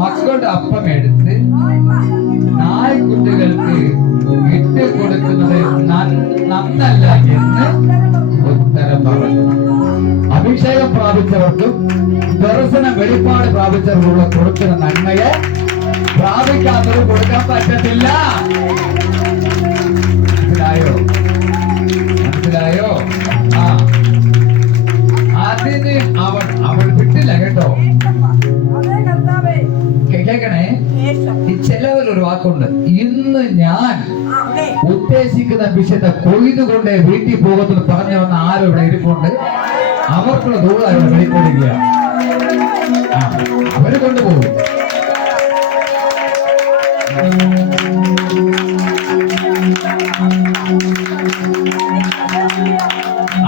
മക്കളുടെ അപ്പം എടുത്ത് നായ്ക്കുട്ടികൾക്ക് ഇട്ട് കൊടുക്കുന്നത് നന്നല്ല എന്ന് ഉത്തരം പറഞ്ഞു. അഭിഷേകം പ്രാപിച്ചവർക്കും ദർശനം വെളിപ്പാട് പ്രാപിച്ചവർക്കുള്ള കൊടുക്കുന്ന നന്മയെ പ്രാപിക്കാത്തവർ കൊടുക്കാൻ പറ്റത്തില്ല. മനസ്സിലായോ? മനസ്സിലായോ? അതിന് അവൾ വിട്ടില്ല കേട്ടോ. കേൾക്കണേ, ചിലവരൊരു വാക്കുണ്ട്, ഇന്ന് ഞാൻ ഉദ്ദേശിക്കുന്ന വിഷയത്തെ കൊയ്തുകൊണ്ട് വീട്ടിൽ പോകുന്നത് പറഞ്ഞു വന്ന ആരും ഇവിടെ ഇരിപ്പുണ്ട്. അവർക്കുള്ള ദൂരം ഇവിടെ വെളിപ്പെടുക. അവര് കൊണ്ടുപോകും.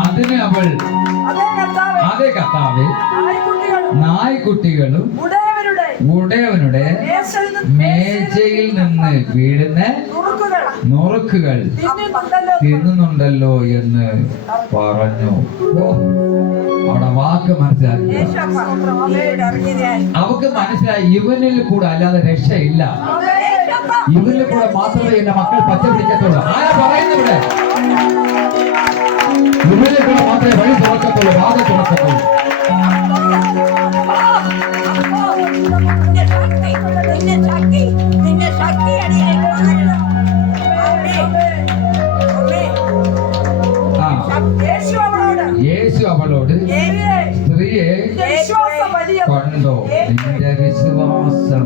അതിന് അവൾ, അതേ കർത്താവേ, നായ്ക്കുട്ടികളും ഉടയവനുടെ മേശയിൽ നിന്ന് വീഴുന്ന നുറുക്കുകൾ തിന്നുന്നുണ്ടല്ലോ എന്ന് പറഞ്ഞു. അവിടെ വാക്ക് മനസ്സിലാക്കി. അവക്ക് മനസ്സിലായി, ഇവനിൽ കൂടെ അല്ലാതെ രക്ഷയില്ല. ഇവനിൽ കൂടെ മാത്രമേ എന്റെ മക്കൾ പച്ച പിടിക്കത്തുള്ളൂ. ആരാ പറയുന്നു ഇവിടെ? ഇവനിൽ കൂടെ മാത്രമേ വഴി തുറക്കത്തുള്ളൂ, വാത തുറക്കത്തുള്ളൂ. യേശു അവളോട്, സ്ത്രീയെ കണ്ടോ നിന്റെ വിശ്വാസം.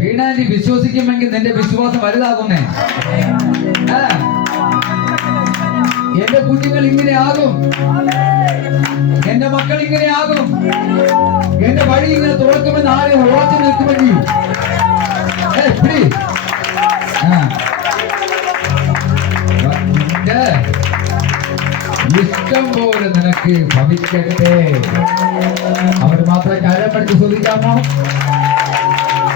വീണ, നീ വിശ്വസിക്കുമെങ്കിൽ നിന്റെ വിശ്വാസം വലുതാകുന്നേ. എന്റെ കുഞ്ഞുങ്ങൾ ഇങ്ങനെ ആകും, എന്റെ മക്കൾ ഇങ്ങനെ ആകും, എന്റെ വഴി ഇങ്ങനെ തുറക്കുമെന്ന് ആരെ ഉറച്ചു നിൽക്കുമെങ്കിൽ ഇഷ്ടം പോലെ നിനക്ക് ഭവിക്കട്ടെ. അവർ മാത്രമേ കാര്യം പഠിച്ച് ശ്രദ്ധിക്കാമോ?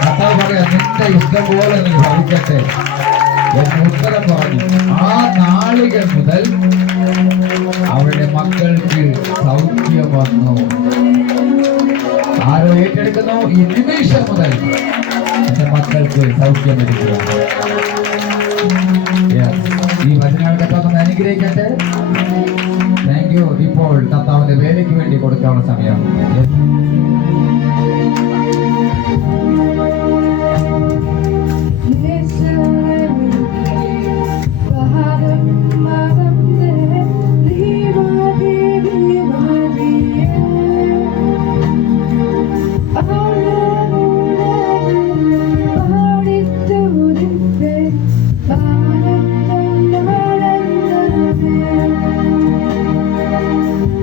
കർത്താവ് പറയാ, നിന്റെ ഇഷ്ടം പോലെ നിനക്ക് ഭവിക്കട്ടെ എന്ന് ഉത്തരം പറഞ്ഞു. ആ നാളികൾ മുതൽ അവരുടെ മക്കൾക്ക് സൗഖ്യം വന്നു. ആരോ ഏറ്റെടുക്കുന്നു? ഈ നിമിഷം മുതൽ എന്റെ മക്കൾക്ക് സൗഖ്യം എടുക്കുക. ഈ വചനങ്ങൾ കർത്താവ് അനുഗ്രഹിക്കട്ടെ. Thank you. ഇപ്പോൾ കർത്താവിന്റെ വേലയ്ക്ക് വേണ്ടി കൊടുക്കാനുള്ള സമയം.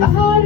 Our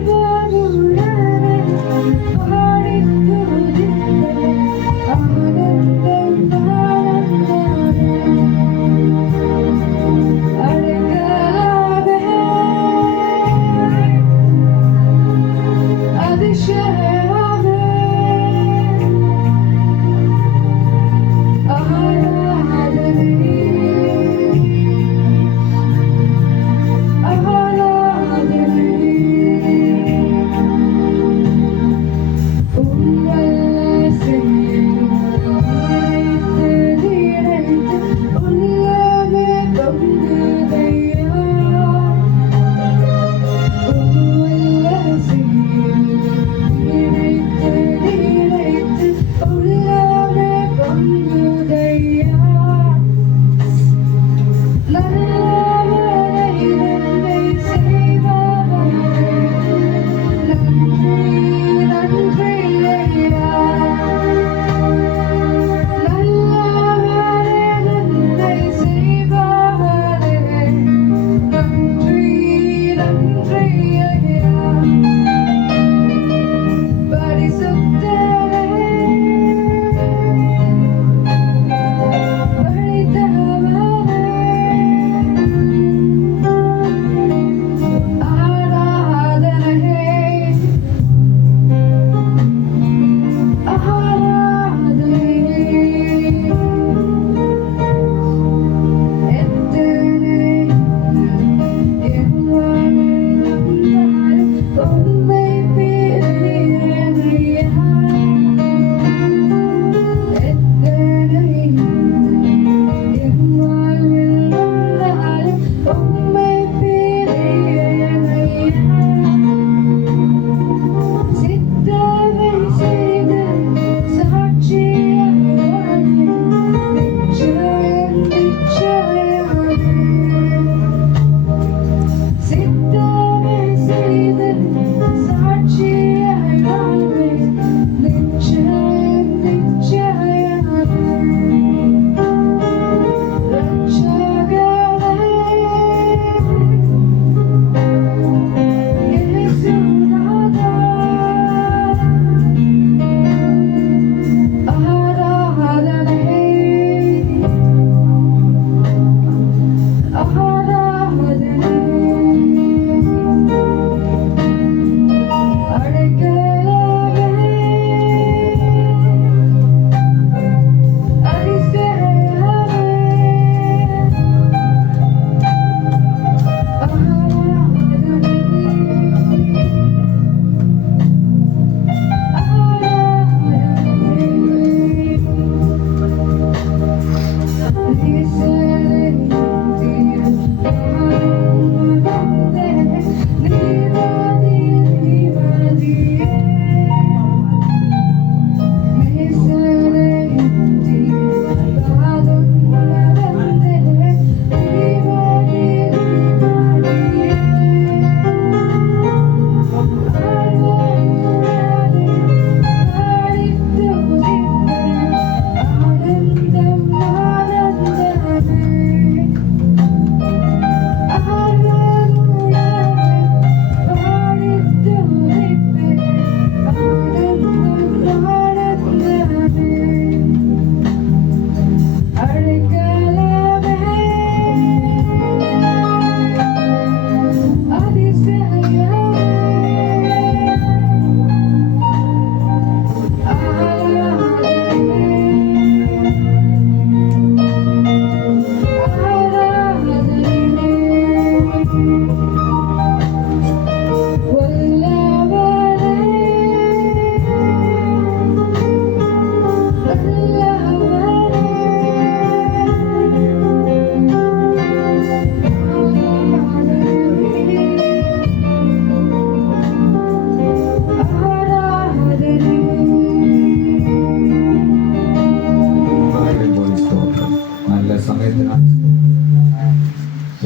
സമയത്തിനായി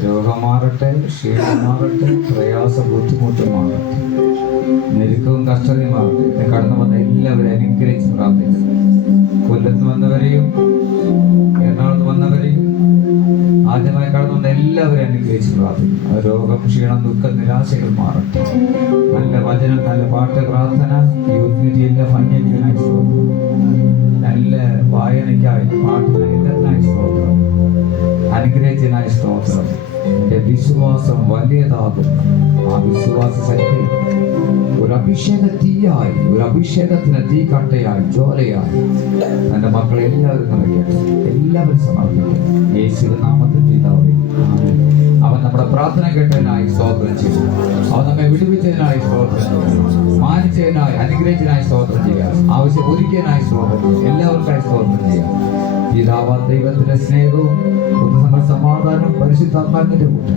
രോഗം മാറട്ടെ, ക്ഷീണം മാറട്ടെ, പ്രയാസ ബുദ്ധിമുട്ട് മാറട്ടെ, ഞെരുക്കവും കഷ്ടതയും മാറട്ടെ. ഇത് കടന്നു വന്ന എല്ലാവരെയും അനുഗ്രഹിച്ച് പ്രാർത്ഥിക്കുന്നു. കൊല്ലത്ത് വന്നവരെയും എറണാകുളത്ത് വന്നവരെയും ആദ്യമായി കടന്നു വന്ന എല്ലാവരെയും അനുഗ്രഹിച്ച് പ്രാർത്ഥിക്കുന്നു. രോഗം, ക്ഷീണം, ദുഃഖം, നിരാശകൾ മാറട്ടെ. നല്ല വചനം, നല്ല പാട്ട്, പ്രാർത്ഥന, യുദ്ധ ഭംഗിക്കായി സ്തോത്രം. നല്ല വായനയ്ക്കായി, പാട്ടിനായി, എല്ലാത്തിനായി സ്തോത്രം. അനുഗ്രഹിച്ചതിനായി സ്തോത്രം. എന്റെ വിശ്വാസം വലിയതാകും. ആ വിശ്വാസ ശക്തി ഒരു അഭിഷേക തീയായി, ഒരു അഭിഷേകത്തിന് തീക്കട്ടയായി, ജ്വാലയായി തന്റെ മക്കളെ എല്ലാവരും നിറയ്ക്കട്ടെ. എല്ലാവരും സമർപ്പിക്കും. യേശുവിൻ നാമത്തിൽ പിതാവേ, ആമേൻ. അവൻ നമ്മുടെ പ്രാർത്ഥന കേട്ടതിനായി സ്തോത്രം ചെയ്യും. അവൻ നമ്മെ വിടുവിച്ചതിനായി സ്തോത്രം ചെയ്യാം, മാനിച്ചതിനായി, അനുഗ്രഹിച്ചതിനായി സ്തോത്രം ചെയ്യാം, ആവശ്യം ഒരുക്കിയതിനായി സ്തോത്രം ചെയ്യാം, എല്ലാവർക്കായി സ്തോത്രം ചെയ്യാം. പിതാവാ ദൈവത്തിന്റെ സ്നേഹവും സമാധാനവും പരിശുദ്ധാത്മാവിന്റെ കൂട്ടം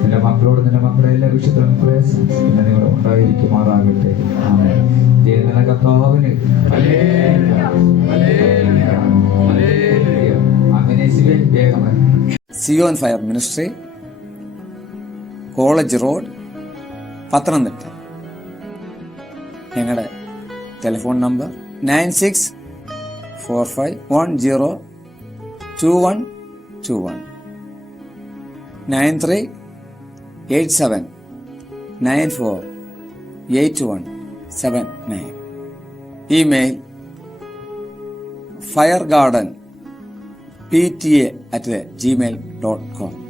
നിന്റെ മക്കളോട്, നിന്റെ മക്കളെ എല്ലാ വിഷയത്തിലും പ്രയാസം പിന്നെ നിങ്ങൾ ഉണ്ടായിരിക്കുമാറാകട്ടെ. ആമേൻ. ജയനില കർത്താവിന് അങ്ങനെ വേഗമേ. Zion fire ministry, college road, Pathanamthitta. ഞങ്ങളുടെ ടെലിഫോൺ നമ്പർ 9645102121 9387948179. Email firegardenpta@gmail.com.